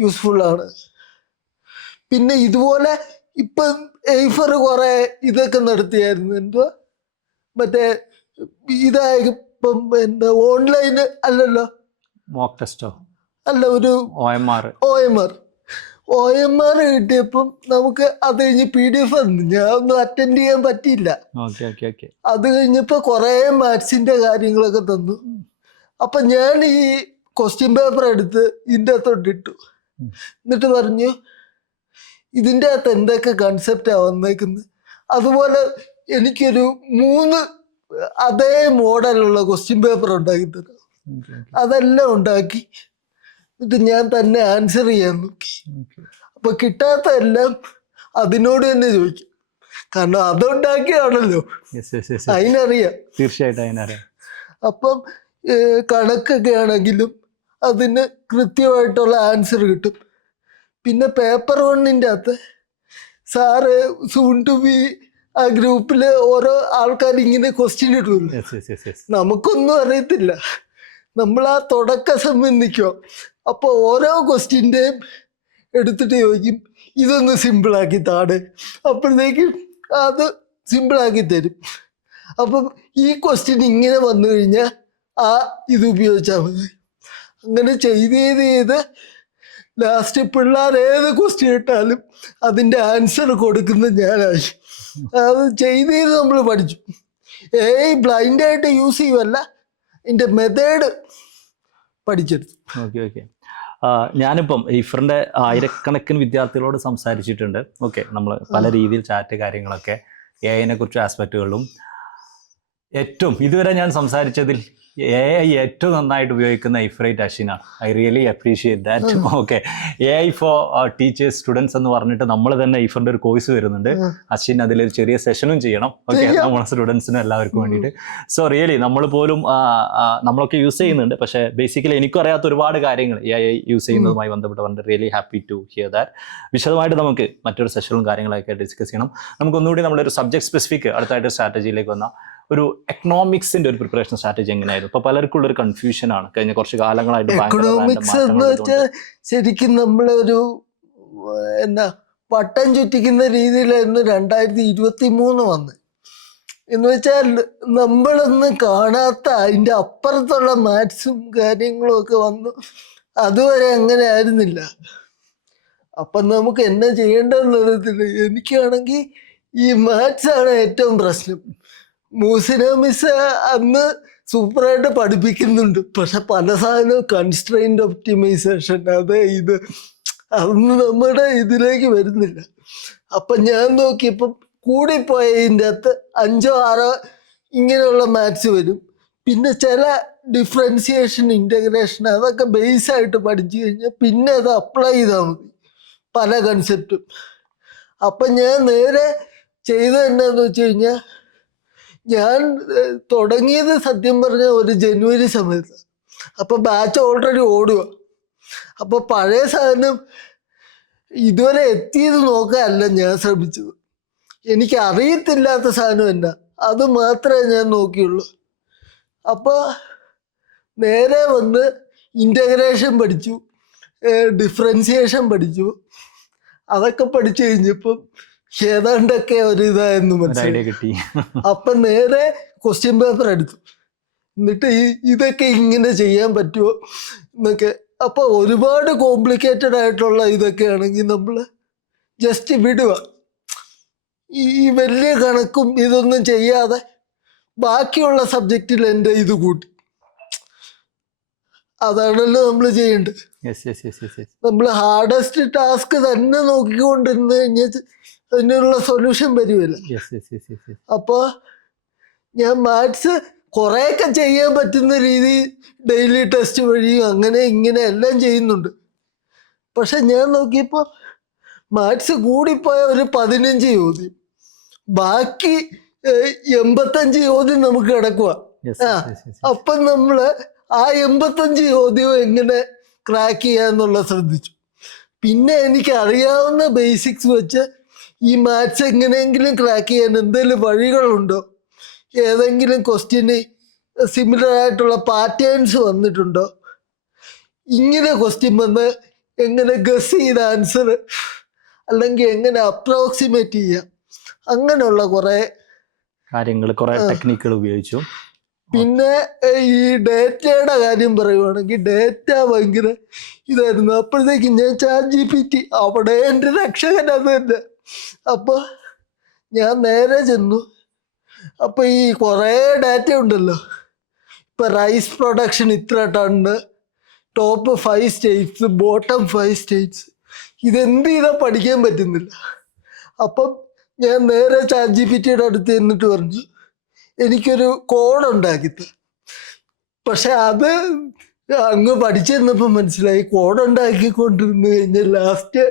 യൂസ്ഫുള്ളാണ്. പിന്നെ ഇതുപോലെ ഇപ്പം എയ്ഫർ കുറേ ഇതൊക്കെ നടത്തിയായിരുന്നു. എന്തുവാ മറ്റേ ഇതായപ്പം എന്താ ഓൺലൈന് അല്ലല്ലോ, മോക്ക് ടെസ്റ്റോ അല്ല, ഒരു OMR കിട്ടിയപ്പം നമുക്ക് അത് കഴിഞ്ഞ് PDF ഞാൻ ഒന്നും അറ്റൻഡ് ചെയ്യാൻ പറ്റിയില്ല. അത് കഴിഞ്ഞപ്പോൾ കുറേ മാത്സിന്റെ കാര്യങ്ങളൊക്കെ തന്നു. അപ്പം ഞാൻ ഈ ക്വസ്റ്റ്യൻ പേപ്പർ എടുത്ത് ഇതിൻ്റെ അകത്തോട്ടിട്ടു. എന്നിട്ട് പറഞ്ഞു ഇതിൻ്റെ അകത്ത് എന്തൊക്കെ കൺസെപ്റ്റാണ് വന്നേക്കുന്നത്. അതുപോലെ എനിക്കൊരു 3 അതേ മോഡലുള്ള ക്വസ്റ്റ്യൻ പേപ്പർ ഉണ്ടാക്കി തരാം. അതെല്ലാം ഉണ്ടാക്കി എന്നിട്ട് ഞാൻ തന്നെ ആൻസർ ചെയ്യാൻ നോക്കി. അപ്പൊ കിട്ടാത്ത എല്ലാം അതിനോട് തന്നെ ചോദിക്കും, കാരണം അതുണ്ടാക്കിയാണല്ലോ, അതിനറിയാം. തീർച്ചയായിട്ടും അതിനറിയാം. അപ്പം കണക്കൊക്കെ ആണെങ്കിലും അതിന് കൃത്യമായിട്ടുള്ള ആൻസർ കിട്ടും. പിന്നെ പേപ്പർ 1-ൻ്റെ അകത്ത് സാറ് സൂൺ ടു ബി ആ ഗ്രൂപ്പിൽ ഓരോ ആൾക്കാർ ഇങ്ങനെ ക്വസ്റ്റ്യൻ ഇടുന്നു. നമുക്കൊന്നും അറിയത്തില്ല, നമ്മൾ ആ തുടക്ക സംബന്ധിക്കോ. അപ്പോൾ ഓരോ ക്വസ്റ്റ്യൻ്റെയും എടുത്തിട്ട് ചോദിക്കും ഇതൊന്ന് സിമ്പിളാക്കി താട്, അപ്പോഴത്തേക്കും അത് സിമ്പിളാക്കി തരും. അപ്പം ഈ ക്വസ്റ്റ്യൻ ഇങ്ങനെ വന്നു കഴിഞ്ഞാൽ ആ ഇത് ഉപയോഗിച്ചാൽ മതി. അങ്ങനെ ചെയ്ത് ലാസ്റ്റ് പിള്ളേർ ഏത് ക്വസ്റ്റ്യൻ ഇട്ടാലും അതിൻ്റെ ആൻസർ കൊടുക്കുന്നത് ഞാനായി. അത് ചെയ്ത് നമ്മൾ പഠിച്ചു. ബ്ലൈൻഡായിട്ട് യൂസ് ചെയ്യുമല്ല, അതിൻ്റെ മെത്തേഡ് പഠിച്ചെടുത്തു. ഓക്കെ. ഞാനിപ്പം ഇഫറിൻ്റെ ആയിരക്കണക്കിന് വിദ്യാർത്ഥികളോട് സംസാരിച്ചിട്ടുണ്ട്. ഓക്കെ, നമ്മൾ പല രീതിയിൽ ചാറ്റ് കാര്യങ്ങളൊക്കെ AI കുറിച്ച് ആസ്പെക്റ്റുകളും ഏറ്റവും ഇതുവരെ ഞാൻ സംസാരിച്ചതിൽ AI ഏറ്റവും നന്നായിട്ട് ഉപയോഗിക്കുന്ന ഇഫ്രൈറ്റ് അശ്വിനാണ്. I really appreciate that. Okay, AI for teachers students എന്ന് പറഞ്ഞിട്ട് നമ്മൾ തന്നെ ഇഫറിൻ്റെ ഒരു കോഴ്സ് വരുന്നുണ്ട്. അശ്വിൻ അതിലൊരു ചെറിയ സെഷനും ചെയ്യണം. ഓക്കെ, നമ്മുടെ സ്റ്റുഡൻസിനും എല്ലാവർക്കും വേണ്ടിയിട്ട്. സോ റിയലി നമ്മൾ പോലും നമ്മളൊക്കെ യൂസ് ചെയ്യുന്നുണ്ട്. പക്ഷേ ബേസിക്കലി എനിക്കും അറിയാത്ത ഒരുപാട് കാര്യങ്ങൾ AI യൂസ് ചെയ്യുന്നതുമായി ബന്ധപ്പെട്ട് പറഞ്ഞിട്ട് really happy to hear that. വിശദമായിട്ട് നമുക്ക് മറ്റൊരു സെഷനും കാര്യങ്ങളൊക്കെ ഡിസ്കസ് ചെയ്യണം. നമുക്കൊന്നുകൂടി നമ്മളൊരു സബ്ജക്ട് സ്പെസിഫിക് അടുത്തായിട്ട് സ്ട്രാറ്റജിയിലേക്ക് വന്ന ഒരു എക്കണോമിക്സിന്റെ ഒരു പ്രിപ്പറേഷൻ സ്ട്രാറ്റജി എങ്ങനെയായിരുന്നു? ഇപ്പൊ പലർക്കും ഉള്ളൊരു കൺഫ്യൂഷൻ ആണ് കഴിഞ്ഞ കുറച്ച് കാലങ്ങളായിട്ട്. എക്കണോമിക്സ് എന്ന് വെച്ചാൽ ശരിക്കും നമ്മളൊരു വട്ടം ചുറ്റിക്കുന്ന രീതിയിലായിരുന്നു 2023 വന്ന്. എന്ന് വെച്ചാൽ നമ്മളൊന്നും കാണാത്ത അതിൻ്റെ അപ്പുറത്തുള്ള മാത്സും കാര്യങ്ങളും ഒക്കെ വന്നു. അതുവരെ അങ്ങനെ ആയിരുന്നില്ല. അപ്പം നമുക്ക് എന്നാ ചെയ്യേണ്ടതെന്നറിയത്തില്ല. എനിക്കാണെങ്കിൽ ഈ മാത്സ് ആണ് ഏറ്റവും പ്രശ്നം. മൂസിന മിസ് അന്ന് സൂപ്പറായിട്ട് പഠിപ്പിക്കുന്നുണ്ട്, പക്ഷെ പല സാധനവും കൺസ്ട്രെയിൻഡ് ഒപ്റ്റിമൈസേഷൻ അതൊന്നും നമ്മുടെ ഇതിലേക്ക് വരുന്നില്ല. അപ്പം ഞാൻ നോക്കിയപ്പം കൂടിപ്പോയ ഇതിൻ്റെ അകത്ത് 5 or 6 ഇങ്ങനെയുള്ള മാത്സ് വരും. പിന്നെ ചില ഡിഫറൻസിയേഷൻ, ഇൻ്റഗ്രേഷൻ അതൊക്കെ ബേസായിട്ട് പഠിച്ചു കഴിഞ്ഞാൽ പിന്നെ അത് അപ്ലൈ ചെയ്താൽ മതി പല കൺസെപ്റ്റും. അപ്പം ഞാൻ നേരെ ചെയ്തത് എന്നാന്ന് വെച്ച് കഴിഞ്ഞാൽ, ഞാൻ തുടങ്ങിയത് സത്യം പറഞ്ഞ ഒരു ജനുവരി സമയത്ത്. അപ്പോൾ ബാച്ച് ഓൾറെഡി ഓടുക. അപ്പോൾ പഴയ സാധനം ഇതുവരെ എത്തിയത് നോക്കാനല്ല ഞാൻ ശ്രമിച്ചത്. എനിക്ക് അറിയത്തില്ലാത്ത സാധനം എന്നാ അത് മാത്രമേ ഞാൻ നോക്കിയുള്ളൂ. അപ്പോൾ നേരെ വന്ന് ഇൻ്റഗ്രേഷൻ പഠിച്ചു, ഡിഫറൻസിയേഷൻ പഠിച്ചു. അതൊക്കെ പഠിച്ചു കഴിഞ്ഞപ്പം ഏതാണ്ടൊക്കെ ഒരു ഇതായെന്ന് മനസ്സിലായി. അപ്പം നേരെ ക്വസ്റ്റ്യൻ പേപ്പർ എടുത്തു. എന്നിട്ട് ഇതൊക്കെ ഇങ്ങനെ ചെയ്യാൻ പറ്റുമോ എന്നൊക്കെ. അപ്പോൾ ഒരുപാട് കോംപ്ലിക്കേറ്റഡ് ആയിട്ടുള്ള ഇതൊക്കെ ആണെങ്കിൽ നമ്മൾ ജസ്റ്റ് വിടുക. ഈ വലിയ കണക്കും ഇതൊന്നും ചെയ്യാതെ ബാക്കിയുള്ള സബ്ജക്റ്റിൽ എൻ്റെ ഇത് കൂട്ടി. അതാണല്ലോ നമ്മൾ ചെയ്യേണ്ടത്. നമ്മൾ ഹാർഡസ്റ്റ് ടാസ്ക് തന്നെ നോക്കിക്കൊണ്ടിരുന്ന് കഴിഞ്ഞാൽ അതിനുള്ള സൊല്യൂഷൻ വരുമല്ല. അപ്പോൾ ഞാൻ മാത്സ് കുറേയൊക്കെ ചെയ്യാൻ പറ്റുന്ന രീതി ഡെയിലി ടെസ്റ്റ് വഴിയും അങ്ങനെ ഇങ്ങനെ എല്ലാം ചെയ്യുന്നുണ്ട്. പക്ഷെ ഞാൻ നോക്കിയപ്പോൾ മാത്സ് കൂടിപ്പോയ ഒരു 15 ചോദ്യം, ബാക്കി 85 ചോദ്യം നമുക്ക് കിടക്കുക. അപ്പം നമ്മൾ ആ 85 ചോദ്യം എങ്ങനെ ക്രാക്ക് ചെയ്യാന്നുള്ള ശ്രദ്ധിച്ചു. പിന്നെ എനിക്ക് അറിയാവുന്ന ബേസിക്സ് വെച്ച് ഈ മാത്സ് എങ്ങനെയെങ്കിലും ക്രാക്ക് ചെയ്യാൻ എന്തെങ്കിലും വഴികളുണ്ടോ, ഏതെങ്കിലും ക്വസ്റ്റ്യന് സിമിലർ ആയിട്ടുള്ള പാറ്റേൺസ് വന്നിട്ടുണ്ടോ, ഇങ്ങനെ ക്വസ്റ്റ്യൻ വന്ന് എങ്ങനെ ഗസ് ചെയ്ത ആൻസർ അല്ലെങ്കിൽ എങ്ങനെ അപ്രോക്സിമേറ്റ് ചെയ്യാം, അങ്ങനെയുള്ള കുറേ കാര്യങ്ങൾ, കുറേ ടെക്നിക്കുകൾ ഉപയോഗിച്ചു. പിന്നെ ഈ ഡേറ്റയുടെ കാര്യം പറയുവാണെങ്കിൽ ഡേറ്റ ഭയങ്കര ഇതായിരുന്നു. അപ്പോഴത്തേക്ക് ഞാൻ ChatGPT, അവിടെ എൻ്റെ രക്ഷകൻ അത് തന്നെ. അപ്പോൾ ഞാൻ നേരെ ചെന്നു. അപ്പോൾ ഈ കുറേ ഡാറ്റ ഉണ്ടല്ലോ, ഇപ്പം റൈസ് പ്രൊഡക്ഷൻ ഇത്ര ton, top 5 States, bottom 5 States, ഇതെന്ത് ചെയ്താൽ പഠിക്കാൻ പറ്റുന്നില്ല. അപ്പം ഞാൻ നേരെ ChatGPTയുടെ അടുത്ത് ചെന്നിട്ട് പറഞ്ഞു എനിക്കൊരു കോഡ് ഉണ്ടാക്കിത്ത. പക്ഷെ അത് അങ്ങ് പഠിച്ചു തന്നപ്പോൾ മനസ്സിലായി, കോഡ് ഉണ്ടാക്കിക്കൊണ്ടിരുന്നു കഴിഞ്ഞാൽ ലാസ്റ്റ്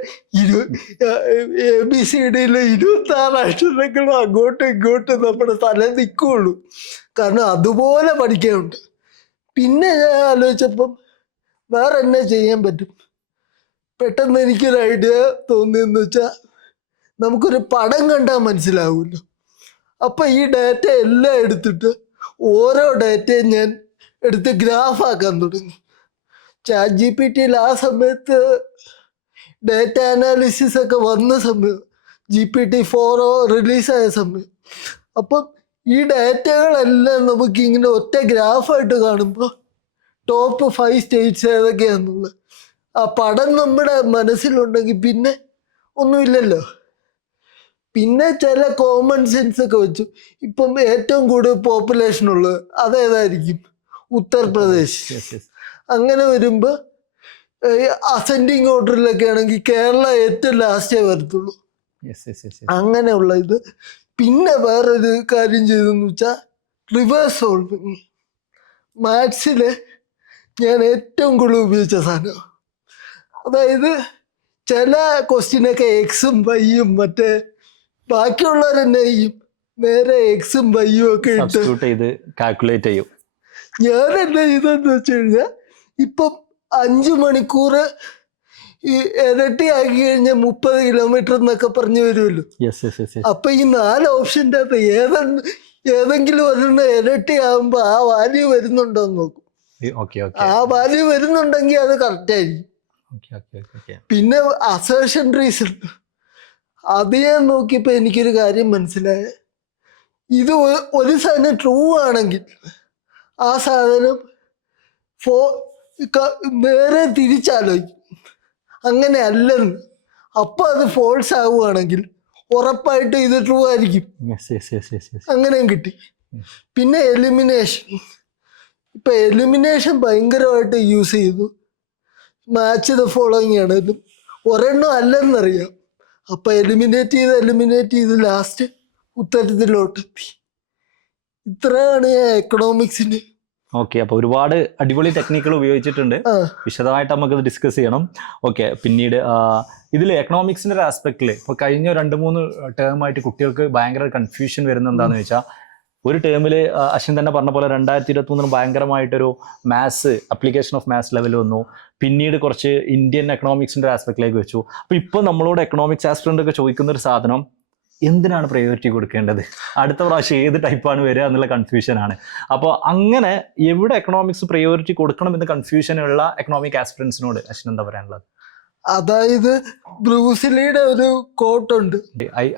ABCDയിൽ 26 അക്ഷരങ്ങളും അങ്ങോട്ടും ഇങ്ങോട്ടും നമ്മുടെ തല നിൽക്കുകയുള്ളൂ. കാരണം അതുപോലെ പഠിക്കാനുണ്ട്. പിന്നെ ഞാൻ ആലോചിച്ചപ്പം വേറെ എന്നാ ചെയ്യാൻ പറ്റും. പെട്ടെന്ന് എനിക്കൊരു ഐഡിയ തോന്നിയെന്ന് വെച്ചാൽ നമുക്കൊരു പടം കണ്ടാൽ മനസ്സിലാവുമല്ലോ. അപ്പം ഈ ഡാറ്റ എല്ലാം എടുത്തിട്ട് ഓരോ ഡാറ്റയും ഞാൻ എടുത്ത് ഗ്രാഫാക്കാൻ തുടങ്ങി. ChatGPT ആ സമയത്ത് ഡാറ്റ അനാലിസിസ് ഒക്കെ വന്ന സമയം, GPT-4 റിലീസായ സമയം. അപ്പം ഈ ഡാറ്റകളെല്ലാം നമുക്ക് ഇങ്ങനെ ഒറ്റ ഗ്രാഫായിട്ട് കാണുമ്പോൾ ടോപ്പ് 5 സ്റ്റേറ്റ്സ് ഏതൊക്കെയാണെന്നുള്ളത് ആ പടം നമ്മുടെ മനസ്സിലുണ്ടെങ്കിൽ പിന്നെ ഒന്നുമില്ലല്ലോ. പിന്നെ ചില കോമൺ സെൻസ് ഒക്കെ വെച്ചു. ഇപ്പം ഏറ്റവും കൂടുതൽ പോപ്പുലേഷൻ ഉള്ളത് അതേതായിരിക്കും? ഉത്തർപ്രദേശ്. അങ്ങനെ വരുമ്പോൾ അസെൻഡിങ് ഓർഡറിലൊക്കെ ആണെങ്കിൽ കേരള ഏറ്റവും ലാസ്റ്റേ വരത്തുള്ളൂ. അങ്ങനെയുള്ള ഇത്. പിന്നെ വേറൊരു കാര്യം ചെയ്തെന്ന് വെച്ചാൽ റിവേഴ്സ് സോൾവിങ്. മാത്സിൽ ഞാൻ ഏറ്റവും കൂടുതൽ ഉപയോഗിച്ച സാധനം. അതായത് ചില ക്വസ്റ്റ്യനൊക്കെ എക്സും വൈയും മറ്റേ ബാക്കിയുള്ളവരെന്നെ ചെയ്യും, നേരെ എക്സും വൈയും ഒക്കെ ഇട്ട് കാൽക്കുലേറ്റ് ചെയ്യും. ഞാൻ എന്താ ചെയ്തെന്ന് വെച്ച് കഴിഞ്ഞാൽ ഇപ്പം 5 മണിക്കൂർ ഈ ഇരട്ടിയാക്കി കഴിഞ്ഞാൽ 30 കിലോമീറ്റർ എന്നൊക്കെ പറഞ്ഞു വരുമല്ലോ. അപ്പൊ ഈ 4 ഓപ്ഷൻ്റെ അകത്ത് ഏതെങ്കിലും ഒരെണ്ണം ഇരട്ടിയാകുമ്പോൾ ആ വാല്യൂ വരുന്നുണ്ടോ എന്ന് നോക്കും. ആ വാല്യൂ വരുന്നുണ്ടെങ്കിൽ അത് കറക്റ്റ് ആയിരിക്കും. പിന്നെ അസേർഷൻ റീസൺ അത് ഞാൻ നോക്കിയപ്പോൾ എനിക്കൊരു കാര്യം മനസ്സിലായ, ഇത് ഒരു സാധനം ട്രൂ ആണെങ്കിൽ ആ സാധനം നേരെ തിരിച്ചാലോചിക്കും അങ്ങനെ അല്ലെന്ന്. അപ്പം അത് ഫോൾസ് ആവുകയാണെങ്കിൽ ഉറപ്പായിട്ടും ഇത് ട്രൂ ആയിരിക്കും. അങ്ങനെയും കിട്ടി. പിന്നെ എലിമിനേഷൻ. ഇപ്പം എലിമിനേഷൻ ഭയങ്കരമായിട്ട് യൂസ് ചെയ്തു. മാച്ച് ദ ഫോളോയിങ് ആണെങ്കിലും ഒരെണ്ണം അല്ലെന്നറിയാം. അപ്പം എലിമിനേറ്റ് ചെയ്ത് ലാസ്റ്റ് ഉത്തരത്തിലോട്ടെത്തി. ഇത്രയാണ് ഞാൻ എക്കണോമിക്സിന്. ഓക്കെ, അപ്പോൾ ഒരുപാട് അടിപൊളി ടെക്നിക്കുകൾ ഉപയോഗിച്ചിട്ടുണ്ട്. വിശദമായിട്ട് നമുക്കത് ഡിസ്കസ് ചെയ്യണം. ഓക്കെ, പിന്നീട് ഇതിൽ എക്കണോമിക്സിൻ്റെ ഒരു ആസ്പെക്റ്റിൽ ഇപ്പോൾ കഴിഞ്ഞ 2-3 ടേമായിട്ട് കുട്ടികൾക്ക് ഭയങ്കര കൺഫ്യൂഷൻ വരുന്നത് എന്താണെന്ന് വെച്ചാൽ, ഒരു ടേമിൽ അശ്വിൻ തന്നെ പറഞ്ഞ പോലെ 2023 ഭയങ്കരമായിട്ടൊരു maths application of maths level വന്നു. പിന്നീട് കുറച്ച് ഇന്ത്യൻ എക്കണോമിക്സിൻ്റെ ആസ്പെക്റ്റിലേക്ക് വെച്ചു. അപ്പോൾ ഇപ്പോൾ നമ്മളോട് എക്കണോമിക്സ് ആസ്പിറൻ്റ് ഒക്കെ ചോദിക്കുന്ന ഒരു സാധനം, എന്തിനാണ് പ്രയോറിറ്റി കൊടുക്കേണ്ടത്, അടുത്ത പ്രാവശ്യം ഏത് ടൈപ്പാണ് വരിക എന്നുള്ള കൺഫ്യൂഷനാണ്. അപ്പോൾ അങ്ങനെ എവിടെ എക്കണോമിക്സ് പ്രയോറിറ്റി കൊടുക്കണം എന്ന് കൺഫ്യൂഷനുള്ള എക്കണോമിക് ആസ്പിറൻസിനോട് അശ്വിൻ എന്താ പറയാനുള്ളത്? അതായത് ബ്രൂസിലിയുടെ ഒരു കോട്ടുണ്ട്,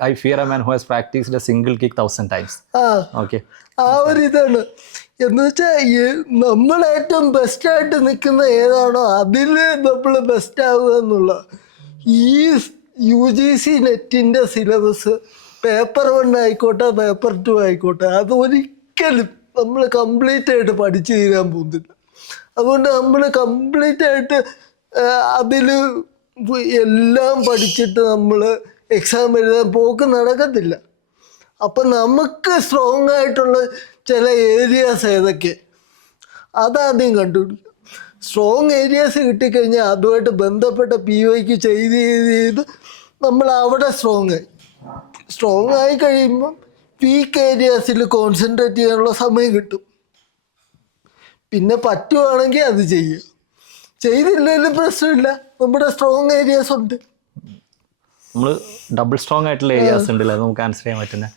I fear a man who has practiced a single kick 1000 times. Okay, ആ ഒരു ഇതാണ്. എന്ന് വെച്ചാൽ നമ്മൾ ഏറ്റവും ബെസ്റ്റായിട്ട് നിൽക്കുന്ന ഏതാണോ അതിൽ നമ്മൾ ബെസ്റ്റ് ആവുക എന്നുള്ള. ഈ UGC നെറ്റിൻ്റെ സിലബസ് പേപ്പർ 1 ആയിക്കോട്ടെ പേപ്പർ 2 ആയിക്കോട്ടെ അതൊരിക്കലും നമ്മൾ കംപ്ലീറ്റ് ആയിട്ട് പഠിച്ചു തീരാൻ പോകുന്നില്ല. അതുകൊണ്ട് നമ്മൾ കംപ്ലീറ്റ് ആയിട്ട് അതിൽ എല്ലാം പഠിച്ചിട്ട് നമ്മൾ എക്സാം എഴുതാൻ പോക്ക് നടക്കത്തില്ല. അപ്പം നമുക്ക് സ്ട്രോങ് ആയിട്ടുള്ള ചില ഏരിയാസ് ഏതൊക്കെ അതാദ്യം കണ്ടുപിടിക്കും. സ്ട്രോങ് ഏരിയാസ് കിട്ടിക്കഴിഞ്ഞാൽ അതുമായിട്ട് ബന്ധപ്പെട്ട PYQ ചെയ്ത് നമ്മൾ അവിടെ സ്ട്രോങ് ആയി കഴിയുമ്പം വീക്ക് ഏരിയാസിൽ കോൺസെൻട്രേറ്റ് ചെയ്യാനുള്ള സമയം കിട്ടും. പിന്നെ പറ്റുവാണെങ്കിൽ അത് ചെയ്യുക, ചെയ്തില്ലെങ്കിലും പ്രശ്നമില്ല, നമ്മുടെ സ്ട്രോങ് ഏരിയാസ് ഉണ്ട്. നമ്മൾ ഡബിൾ സ്ട്രോങ് ആയിട്ടുള്ള ഏരിയാസ് ഉണ്ടല്ലോ, അത് നമുക്ക് ആൻസർ ചെയ്യാൻ പറ്റുന്നത്.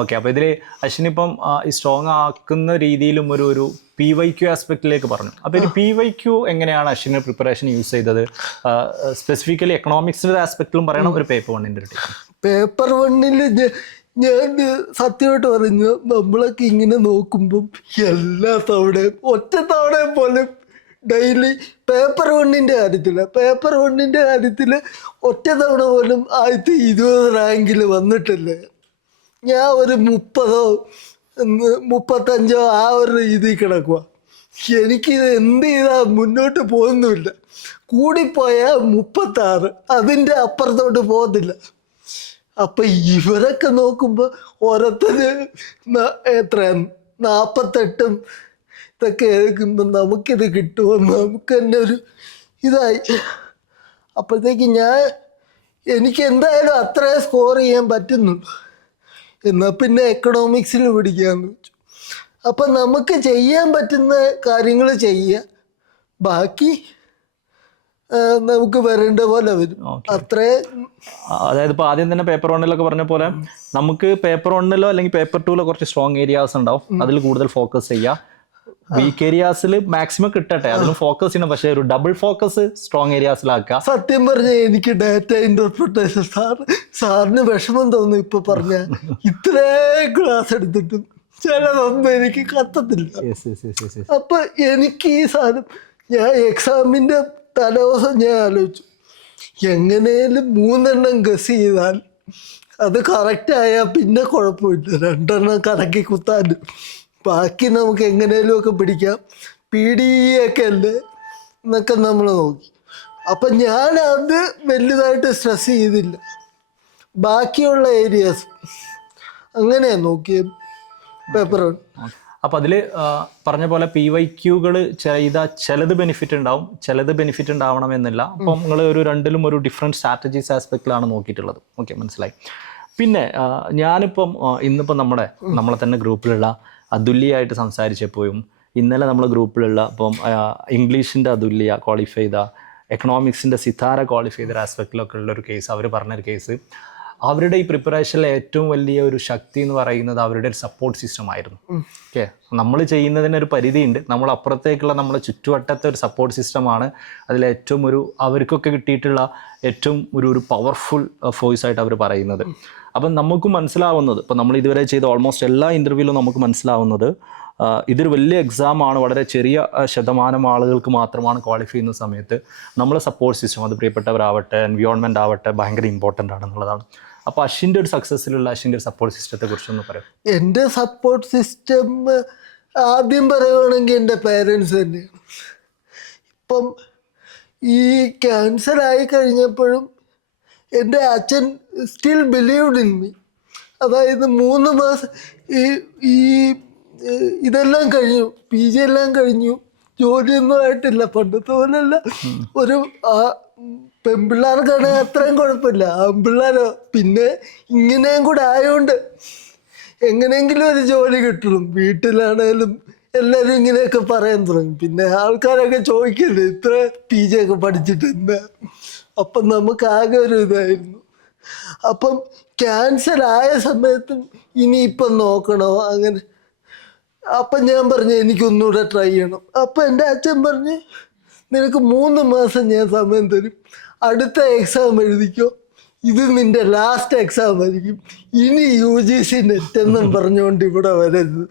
ഓക്കെ, അപ്പോൾ ഇതിൽ അശ്വിനിപ്പം ഈ സ്ട്രോങ് ആക്കുന്ന രീതിയിലും ഒരു PYQ ആസ്പെക്റ്റിലേക്ക് പറഞ്ഞു. അപ്പോൾ ഒരു PYQ എങ്ങനെയാണ് അശ്വിന് പ്രിപ്പറേഷൻ യൂസ് ചെയ്തത്? സ്പെസിഫിക്കലി എക്കണോമിക്സിൻ്റെ ആസ്പെക്റ്റിലും പറയണം, ഒരു പേപ്പർ 1 പേപ്പർ 1 ഞാൻ സത്യമായിട്ട് പറഞ്ഞു, നമ്മളൊക്കെ ഇങ്ങനെ നോക്കുമ്പം എല്ലാ തവണയും ഒറ്റ തവണയും പോലും ഡെയിലി പേപ്പർ 1ൻ്റെ കാര്യത്തിൽ ഒറ്റ തവണ പോലും 20 റാങ്കിൽ വന്നിട്ടില്ലേ. ഞാൻ ഒരു 30 35 ആ ഒരു രീതിയിൽ കിടക്കുക. എനിക്കിത് എന്ത് ചെയ്താൽ മുന്നോട്ട് പോകുന്നുമില്ല. കൂടിപ്പോയാൽ 36, അതിൻ്റെ അപ്പുറത്തോട്ട് പോകത്തില്ല. അപ്പം ഇവരൊക്കെ നോക്കുമ്പോൾ ഓരോരുത്തര് എത്രയാണ് 48 ഇതൊക്കെ കേൾക്കുമ്പോൾ നമുക്കിത് കിട്ടുമോ, നമുക്ക് തന്നെ ഒരു ഇതായി. അപ്പോഴത്തേക്ക് എനിക്ക് എന്തായാലും അത്രയും സ്കോർ ചെയ്യാൻ പറ്റുന്നുള്ളൂ. എന്നാൽ പിന്നെ എക്കണോമിക്സിൽ പിടിക്കാമെന്ന് വെച്ചു. അപ്പം നമുക്ക് ചെയ്യാൻ പറ്റുന്ന കാര്യങ്ങൾ ചെയ്യുക, ബാക്കി നമുക്ക് വരേണ്ട പോലെ വരും. അത്രേ. അതായത് ഇപ്പോൾ ആദ്യം തന്നെ പേപ്പർ 1 പറഞ്ഞ പോലെ നമുക്ക് പേപ്പർ 1 അല്ലെങ്കിൽ പേപ്പർ 2 കുറച്ച് സ്ട്രോങ് ഏരിയാസ് ഉണ്ടാവും, അതിൽ കൂടുതൽ ഫോക്കസ് ചെയ്യുക. വീക്ക് ഏരിയാസിൽ മാക്സിമം കിട്ടട്ടെ, അതിലും ഫോക്കസ് ചെയ്യണം, പക്ഷേ ഒരു ഡബിൾ ഫോക്കസ് സ്ട്രോങ് ഏരിയാസിലാക്കുക. സത്യം പറഞ്ഞാൽ എനിക്ക് ഡാറ്റ ഇന്റർപ്രിട്ടേഷൻ സാറിന് വിഷമം തോന്നും ഇപ്പൊ പറഞ്ഞ ഇത്രേ ക്ലാസ് എടുത്തിട്ടും ചിലതൊന്നും എനിക്ക് കത്തത്തില്ല. അപ്പൊ എനിക്ക് ഈ സാധനം ഞാൻ എക്സാമിന്റെ തലേദിവസം ഞാൻ ആലോചിച്ചു, എങ്ങനെയും 3 എണ്ണം ഗസ് ചെയ്താൽ അത് കറക്റ്റായാൽ പിന്നെ കുഴപ്പമില്ല, 2 എണ്ണം കറക്കി കുത്താനും ബാക്കി നമുക്ക് എങ്ങനെയും ഒക്കെ പിടിക്കാം. PD ഒക്കെ അല്ലേ എന്നൊക്കെ നമ്മൾ നോക്കി. അപ്പം ഞാനത് വലുതായിട്ട് സ്ട്രെസ് ചെയ്തില്ല, ബാക്കിയുള്ള ഏരിയാസ് അങ്ങനെയാണ് നോക്കിയത് പേപ്പർ 1. അപ്പോൾ അതിൽ പറഞ്ഞ പോലെ PYQകൾ ചെയ്താൽ ചിലത് ബെനിഫിറ്റ് ഉണ്ടാവും, ചിലത് ബെനിഫിറ്റ് ഉണ്ടാവണമെന്നില്ല. അപ്പം നിങ്ങൾ ഒരു രണ്ടിലും ഒരു ഡിഫറെൻറ്റ് സ്ട്രാറ്റജീസ് ആസ്പെക്റ്റിലാണ് നോക്കിയിട്ടുള്ളത്. ഓക്കെ, മനസ്സിലായി. പിന്നെ ഞാനിപ്പം ഇന്നിപ്പം നമ്മളെ തന്നെ ഗ്രൂപ്പിലുള്ള അതുല്യായിട്ട് സംസാരിച്ചപ്പോഴും, ഇന്നലെ നമ്മളെ ഗ്രൂപ്പിലുള്ള ഇപ്പം ഇംഗ്ലീഷിൻ്റെ അതുല്യ ക്വാളിഫൈ ചെയ്ത, എക്കണോമിക്സിൻ്റെ സിതാര ക്വാളിഫൈ ചെയ്ത ആസ്പെക്റ്റിലൊക്കെ ഉള്ളൊരു കേസ്, അവർ പറഞ്ഞൊരു കേസ്, അവരുടെ ഈ പ്രിപ്പറേഷനിലെ ഏറ്റവും വലിയ ഒരു ശക്തി എന്ന് പറയുന്നത് അവരുടെ ഒരു സപ്പോർട്ട് സിസ്റ്റം ആയിരുന്നു. ഓക്കെ, നമ്മൾ ചെയ്യുന്നതിന് ഒരു പരിധിയുണ്ട്, നമ്മൾ അപ്പുറത്തേക്കുള്ള നമ്മുടെ ചുറ്റുവട്ടത്തെ ഒരു സപ്പോർട്ട് സിസ്റ്റമാണ് അതിലേറ്റവും അവർക്കൊക്കെ കിട്ടിയിട്ടുള്ള ഏറ്റവും ഒരു പവർഫുൾ വോയിസ് ആയിട്ട് അവർ പറയുന്നത്. അപ്പം നമുക്ക് മനസ്സിലാവുന്നത്, ഇപ്പം നമ്മൾ ഇതുവരെ ചെയ്ത ഓൾമോസ്റ്റ് എല്ലാ ഇൻ്റർവ്യൂവിലും നമുക്ക് മനസ്സിലാവുന്നത് ഇതൊരു വലിയ എക്സാമാണ്, വളരെ ചെറിയ ശതമാനം ആളുകൾക്ക് മാത്രമാണ് ക്വാളിഫൈ ചെയ്യുന്ന സമയത്ത് നമ്മളെ സപ്പോർട്ട് സിസ്റ്റം, അത് പ്രിയപ്പെട്ടവരാവട്ടെ, എൻവയോൺമെൻറ്റ് ആവട്ടെ, ഭയങ്കര ഇമ്പോർട്ടൻ്റ് ആണെന്നുള്ളതാണ്. അപ്പോൾ അശ്വിൻ്റെ ഒരു സക്സസ്സിലുള്ള അശ്വിൻ്റെ ഒരു സപ്പോർട്ട് സിസ്റ്റത്തെ കുറിച്ചൊന്ന് പറയാം. എൻ്റെ സപ്പോർട്ട് സിസ്റ്റം ആദ്യം പറയുകയാണെങ്കിൽ എൻ്റെ പേരൻസ് തന്നെയാണ്. ഇപ്പം ഈ ക്യാൻസർ ആയി കഴിഞ്ഞപ്പോഴും എൻ്റെ അച്ഛൻ സ്റ്റിൽ ബിലീവ്ഡ് ഇൻ മീ. അതായത് 3 മാസം ഈ ഇതെല്ലാം കഴിഞ്ഞു, PG എല്ലാം കഴിഞ്ഞു, ജോലിയൊന്നും ആയിട്ടില്ല, പണ്ടത്തെ പോലെയല്ല. ഒരു പെൺപിള്ളേർക്കാണെങ്കിൽ അത്രയും കുഴപ്പമില്ല, ആൺപിള്ളേരോ പിന്നെ ഇങ്ങനെയും കൂടെ ആയതുകൊണ്ട് എങ്ങനെയെങ്കിലും ഒരു ജോലി കിട്ടണം. വീട്ടിലാണേലും എല്ലാവരും ഇങ്ങനെയൊക്കെ പറയാൻ തുടങ്ങി. പിന്നെ ആൾക്കാരൊക്കെ ചോദിക്കില്ലേ ഇത്ര PG ഒക്കെ പഠിച്ചിട്ട് എന്താ. അപ്പം നമുക്കാകെ ഒരു ഇതായിരുന്നു. അപ്പം ക്യാൻസർ ആയ സമയത്തും ഇനിയിപ്പം നോക്കണോ അങ്ങനെ. അപ്പം ഞാൻ പറഞ്ഞു എനിക്കൊന്നുകൂടെ ട്രൈ ചെയ്യണം. അപ്പം എൻ്റെ അച്ഛൻ പറഞ്ഞ് നിനക്ക് 3 മാസം ഞാൻ സമയം തരും, അടുത്ത എക്സാം എഴുതിക്കോ, ഇത് നിൻ്റെ ലാസ്റ്റ് എക്സാം ആയിരിക്കും, ഇനി UGC നെറ്റ് എന്നും പറഞ്ഞുകൊണ്ട് ഇവിടെ വരരുത്.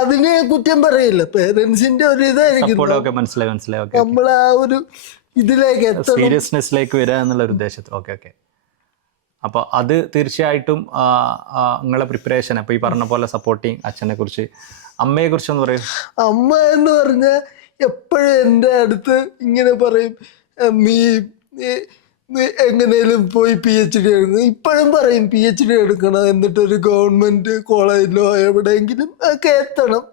അതിനെ കുറ്റം പറയില്ല, പേരൻസിൻ്റെ ഒരു ഇതായിരിക്കും നമ്മൾ ആ ഒരു ഇതിലേക്ക് എത്തണം, സീരിയസ്നെസ്സിലേക്ക് വരിക എന്നുള്ള ഒരു ഉദ്ദേശത്തിൽ. ഓക്കെ. അപ്പോൾ അത് തീർച്ചയായിട്ടും നിങ്ങളെ പ്രിപ്പറേഷൻ, അപ്പോൾ ഈ പറഞ്ഞ പോലെ സപ്പോർട്ടിങ് അച്ഛനെ കുറിച്ച്. അമ്മയെ കുറിച്ചൊന്ന് പറയും. അമ്മ എന്ന് പറഞ്ഞാൽ എപ്പോഴും എൻ്റെ അടുത്ത് ഇങ്ങനെ പറയും, നീ എങ്ങനെയും പോയി PhD എടുക്കണം. ഇപ്പോഴും പറയും PhD എടുക്കണം, എന്നിട്ടൊരു ഗവൺമെൻറ് കോളേജിലോ എവിടെയെങ്കിലും ഒക്കെ എത്തണം,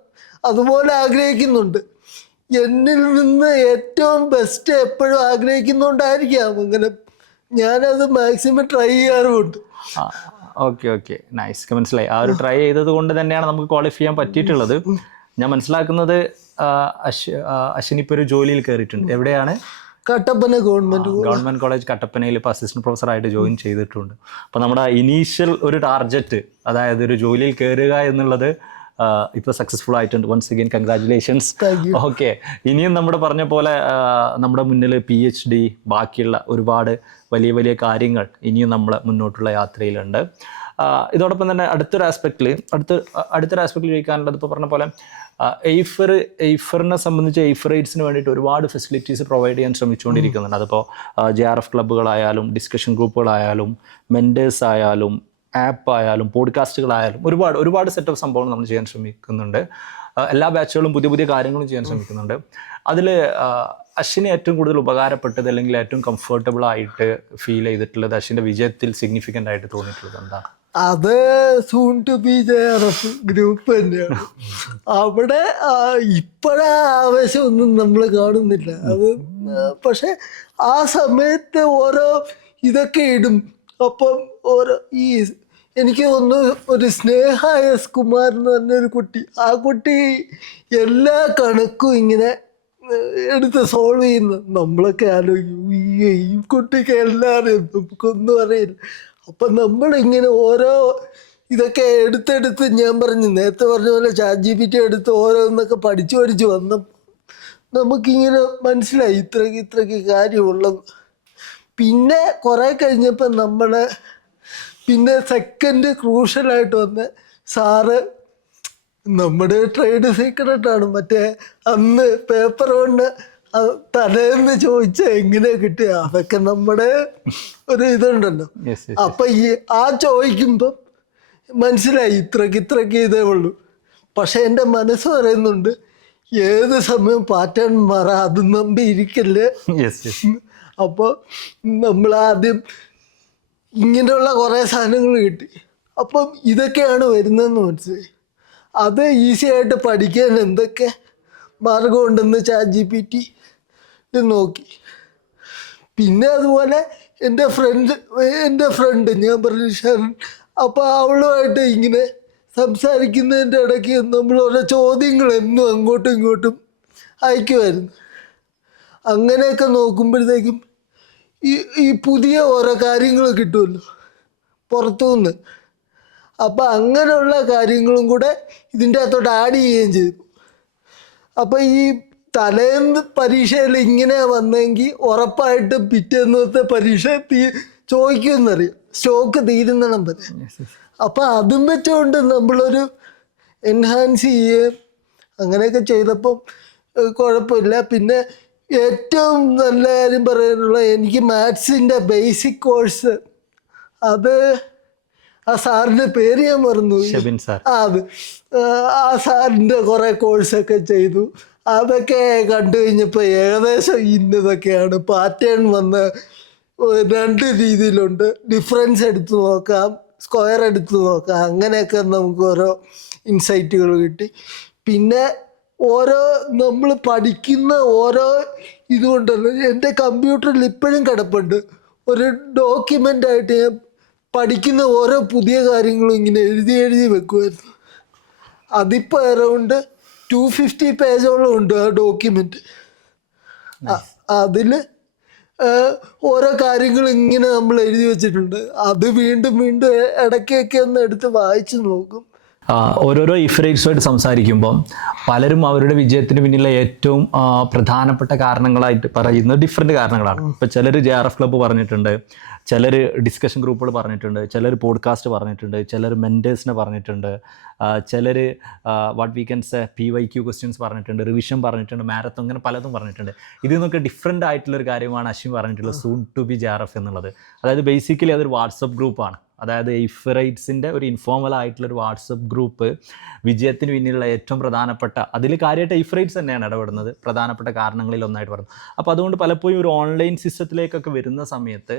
അതുപോലെ ആഗ്രഹിക്കുന്നുണ്ട്. എന്നിൽ നിന്ന് ഏറ്റവും ബെസ്റ്റ് എപ്പോഴും ആഗ്രഹിക്കുന്നുണ്ടായിരിക്കാം അങ്ങനെ. ഞാനത് മാക്സിമം ട്രൈ ചെയ്യാറുമുണ്ട്. ഓക്കെ, നൈസ്, മനസ്സിലായി. ആ ഒരു ട്രൈ ചെയ്തത് കൊണ്ട് തന്നെയാണ് നമുക്ക് ക്വാളിഫൈ ചെയ്യാൻ പറ്റിയിട്ടുള്ളത്. ഞാൻ മനസ്സിലാക്കുന്നത് അശ്വിനി ഇപ്പോൾ ഒരു ജോലിയിൽ കയറിയിട്ടുണ്ട്. എവിടെയാണ്? കട്ടപ്പന ഗവൺമെൻറ് കോളേജ് കട്ടപ്പനയിൽ ഇപ്പോൾ അസിസ്റ്റന്റ് പ്രൊഫസറായിട്ട് ജോയിൻ ചെയ്തിട്ടുണ്ട്. അപ്പോൾ നമ്മുടെ ഇനീഷ്യൽ ഒരു ടാർഗറ്റ്, അതായത് ഒരു ജോലിയിൽ കയറുക എന്നുള്ളത് ഇപ്പോൾ സക്സസ്ഫുൾ ആയിട്ടുണ്ട്. Once again congratulations. ഓക്കെ, ഇനിയും നമ്മുടെ പറഞ്ഞ പോലെ നമ്മുടെ മുന്നിൽ PhD, ബാക്കിയുള്ള ഒരുപാട് വലിയ വലിയ കാര്യങ്ങൾ ഇനിയും നമ്മൾ മുന്നോട്ടുള്ള യാത്രയിലുണ്ട്. ഇതോടൊപ്പം തന്നെ അടുത്തൊരു ആസ്പെക്റ്റിൽ ചോദിക്കാനുള്ളത്, ഇപ്പോൾ പറഞ്ഞ പോലെ എയ്ഫറിനെ സംബന്ധിച്ച് എയ്ഫറേറ്റ്സിന് വേണ്ടിയിട്ട് ഒരുപാട് ഫെസിലിറ്റീസ് പ്രൊവൈഡ് ചെയ്യാൻ ശ്രമിച്ചുകൊണ്ടിരിക്കുന്നുണ്ട്. അതിപ്പോൾ JRF ക്ലബ്ബുകളായാലും, ഡിസ്കഷൻ ഗ്രൂപ്പുകളായാലും, മെൻറ്റേഴ്സ് ആയാലും, ആപ്പ് ആയാലും, പോഡ്കാസ്റ്റുകളായാലും ഒരുപാട് സെറ്റ് ഓഫ് സംഭവങ്ങൾ നമ്മൾ ചെയ്യാൻ ശ്രമിക്കുന്നുണ്ട്. എല്ലാ ബാച്ചുകളും പുതിയ കാര്യങ്ങളും ചെയ്യാൻ ശ്രമിക്കുന്നുണ്ട്. അതിൽ അശ്വിനെ ഏറ്റവും കൂടുതൽ ഉപകാരപ്പെട്ടത് അല്ലെങ്കിൽ ഏറ്റവും കംഫർട്ടബിൾ ആയിട്ട് ഫീൽ ചെയ്തിട്ടുള്ളത്, അശ്വിൻ്റെ വിജയത്തിൽ സിഗ്നിഫിക്കൻ്റ് ആയിട്ട് തോന്നിയിട്ടുള്ളത് എന്താ? അത് soon to be JRF group തന്നെയാണ്. അവിടെ ഇപ്പോഴാ ആവേശമൊന്നും നമ്മൾ കാണുന്നില്ല. അത് പക്ഷെ ആ സമയത്ത് ഓരോ ഇതൊക്കെ ഇടും. അപ്പം ഓരോ ഈ എനിക്ക് തോന്നുന്നു ഒരു സ്നേഹ എസ് കുമാർ എന്ന് പറഞ്ഞൊരു കുട്ടി, ആ കുട്ടി എല്ലാ കണക്കും ഇങ്ങനെ എടുത്ത് സോൾവ് ചെയ്യുന്നു. നമ്മളൊക്കെ ആലോചിക്കും ഈ കുട്ടിക്ക് എല്ലാവരും നമുക്കൊന്നും അറിയില്ല. അപ്പം നമ്മളിങ്ങനെ ഓരോ ഇതൊക്കെ എടുത്തെടുത്ത്, ഞാൻ പറഞ്ഞു നേരത്തെ പറഞ്ഞ പോലെ ChatGPT എടുത്ത് ഓരോന്നൊക്കെ പഠിച്ചു വന്നപ്പോൾ നമുക്കിങ്ങനെ മനസ്സിലായി ഇത്രയ്ക്ക് കാര്യമുള്ളത്. പിന്നെ കുറേ കഴിഞ്ഞപ്പോൾ പിന്നെ സെക്കൻഡ് ക്രൂഷ്യലായിട്ട് വന്ന സാറ് നമ്മുടെ ട്രേഡ് സീക്രട്ടാണ്. മറ്റേ അന്ന് പേപ്പർ കൊണ്ട് തലേന്ന് ചോദിച്ച എങ്ങനെ കിട്ടുക, അതൊക്കെ നമ്മുടെ ഒരു ഇതുണ്ടല്ലോ. അപ്പൊ ചോദിക്കുമ്പം മനസ്സിലായി ഇത്രയ്ക്ക് ഇതേ ഉള്ളൂ. പക്ഷെ എൻ്റെ മനസ്സ് പറയുന്നുണ്ട് ഏത് സമയം പാറ്റേൺ മാറാം, അത് നമ്പി ഇരിക്കല്ലേ. അപ്പോൾ നമ്മളാദ്യം ഇങ്ങനെയുള്ള കുറേ സാധനങ്ങൾ കിട്ടി. അപ്പം ഇതൊക്കെയാണ് വരുന്നതെന്ന് മനസ്സിലായി. അത് ഈസി ആയിട്ട് പഠിക്കാൻ എന്തൊക്കെ മാർഗമുണ്ടെന്ന് ChatGPT നോക്കി. പിന്നെ അതുപോലെ എൻ്റെ ഫ്രണ്ട് ഞാൻ പറഞ്ഞു ഷാൻ, അപ്പോൾ അവളുമായിട്ട് ഇങ്ങനെ സംസാരിക്കുന്നതിൻ്റെ ഇടയ്ക്ക് നമ്മൾ ഓരോ ചോദ്യങ്ങൾ എന്നും അങ്ങോട്ടും ഇങ്ങോട്ടും അയക്കുമായിരുന്നു. അങ്ങനെയൊക്കെ നോക്കുമ്പോഴത്തേക്കും ഈ പുതിയ ഓരോ കാര്യങ്ങൾ കിട്ടുമല്ലോ പുറത്തുനിന്ന്. അപ്പം അങ്ങനെയുള്ള കാര്യങ്ങളും കൂടെ ഇതിൻ്റെ അകത്തോട്ട് ആഡ് ചെയ്യുകയും ചെയ്തു. അപ്പം ഈ തലേന്ന് പരീക്ഷയിൽ ഇങ്ങനെ വന്നെങ്കിൽ ഉറപ്പായിട്ടും പിറ്റേന്നത്തെ പരീക്ഷ ചോദിക്കുമെന്നറിയാം, സ്റ്റോക്ക് തീരുന്നിടം വരെ. അപ്പം അതും വെച്ചുകൊണ്ട് നമ്മളൊരു എൻഹാൻസ് ചെയ്യുകയും അങ്ങനെയൊക്കെ ചെയ്തപ്പം കുഴപ്പമില്ല. പിന്നെ ഏറ്റവും നല്ല കാര്യം പറയാനുള്ള, എനിക്ക് മാത്സിൻ്റെ ബേസിക് കോഴ്സ്, അത് ആ സാറിൻ്റെ പേര് ഞാൻ മറന്നു, ആ സാറിൻ്റെ കുറേ കോഴ്സൊക്കെ ചെയ്തു. അതൊക്കെ കണ്ടു കഴിഞ്ഞപ്പോൾ ഏകദേശം ഇന്നതൊക്കെയാണ് പാറ്റേൺ വന്ന് 2 രീതിയിലുണ്ട്. ഡിഫറൻസ് എടുത്ത് നോക്കാം, സ്ക്വയർ എടുത്ത് നോക്കാം, അങ്ങനെയൊക്കെ നമുക്ക് ഓരോ ഇൻസൈറ്റുകൾ കിട്ടി. പിന്നെ നമ്മൾ പഠിക്കുന്ന ഓരോ ഇതുകൊണ്ടല്ലോ, എൻ്റെ കമ്പ്യൂട്ടറിൽ ഇപ്പോഴും കിടപ്പുണ്ട് ഒരു ഡോക്യുമെൻ്റായിട്ട് ഞാൻ പഠിക്കുന്ന ഓരോ പുതിയ കാര്യങ്ങളും ഇങ്ങനെ എഴുതി വെക്കുമായിരുന്നു. അതിപ്പോൾ അറൗണ്ട് 250 പേജോളം ഉണ്ട് ആ ഡോക്യുമെൻ്റ്. അതിൽ ഓരോ കാര്യങ്ങൾ ഇങ്ങനെ നമ്മൾ എഴുതി വെച്ചിട്ടുണ്ട്. അത് വീണ്ടും ഇടയ്ക്കൊക്കെ ഒന്ന് എടുത്ത് വായിച്ച് നോക്കും. ഓരോരോ ഇഫറേറ്റ്സുമായിട്ട് സംസാരിക്കുമ്പോൾ പലരും അവരുടെ വിജയത്തിന് പിന്നിലെ ഏറ്റവും പ്രധാനപ്പെട്ട കാരണങ്ങളായിട്ട് പറയുന്നത് ഡിഫറെൻറ്റ് കാരണങ്ങളാണ്. ഇപ്പോൾ ചിലർ JRF ക്ലബ്ബ് പറഞ്ഞിട്ടുണ്ട്, ചിലർ ഡിസ്കഷൻ ഗ്രൂപ്പുകൾ പറഞ്ഞിട്ടുണ്ട്, ചിലർ പോഡ്കാസ്റ്റ് പറഞ്ഞിട്ടുണ്ട്, ചിലർ മെൻറ്റേഴ്സിനെ പറഞ്ഞിട്ടുണ്ട്, ചിലർ what we can say PYQ questions പറഞ്ഞിട്ടുണ്ട്, റിവിഷൻ പറഞ്ഞിട്ടുണ്ട്, മാരത്തോൺ, അങ്ങനെ പലതും പറഞ്ഞിട്ടുണ്ട്. ഇതിൽ നിന്നൊക്കെ ഡിഫറെൻ്റ് ആയിട്ടുള്ളൊരു കാര്യമാണ് അശ്വിൻ പറഞ്ഞിട്ടുള്ളത് സൂൺ ടു ബി JRF എന്നുള്ളത്. അതായത് ബേസിക്കലി അതൊരു വാട്സപ്പ് ഗ്രൂപ്പാണ്. അതായത് ഇഫറൈറ്റ്സിൻ്റെ ഒരു ഇൻഫോർമൽ ആയിട്ടുള്ളൊരു വാട്സപ്പ് ഗ്രൂപ്പ് വിജയത്തിന് പിന്നിലുള്ള ഏറ്റവും പ്രധാനപ്പെട്ട, അതിൽ കാര്യമായിട്ട് ഇഫറൈറ്റ്സ് തന്നെയാണ് ഇടപെടുന്നത്, പ്രധാനപ്പെട്ട കാരണങ്ങളിൽ ഒന്നായിട്ട് പറഞ്ഞു. അപ്പോൾ അതുകൊണ്ട് പലപ്പോഴും ഒരു ഓൺലൈൻ സിസ്റ്റത്തിലേക്കൊക്കെ വരുന്ന സമയത്ത്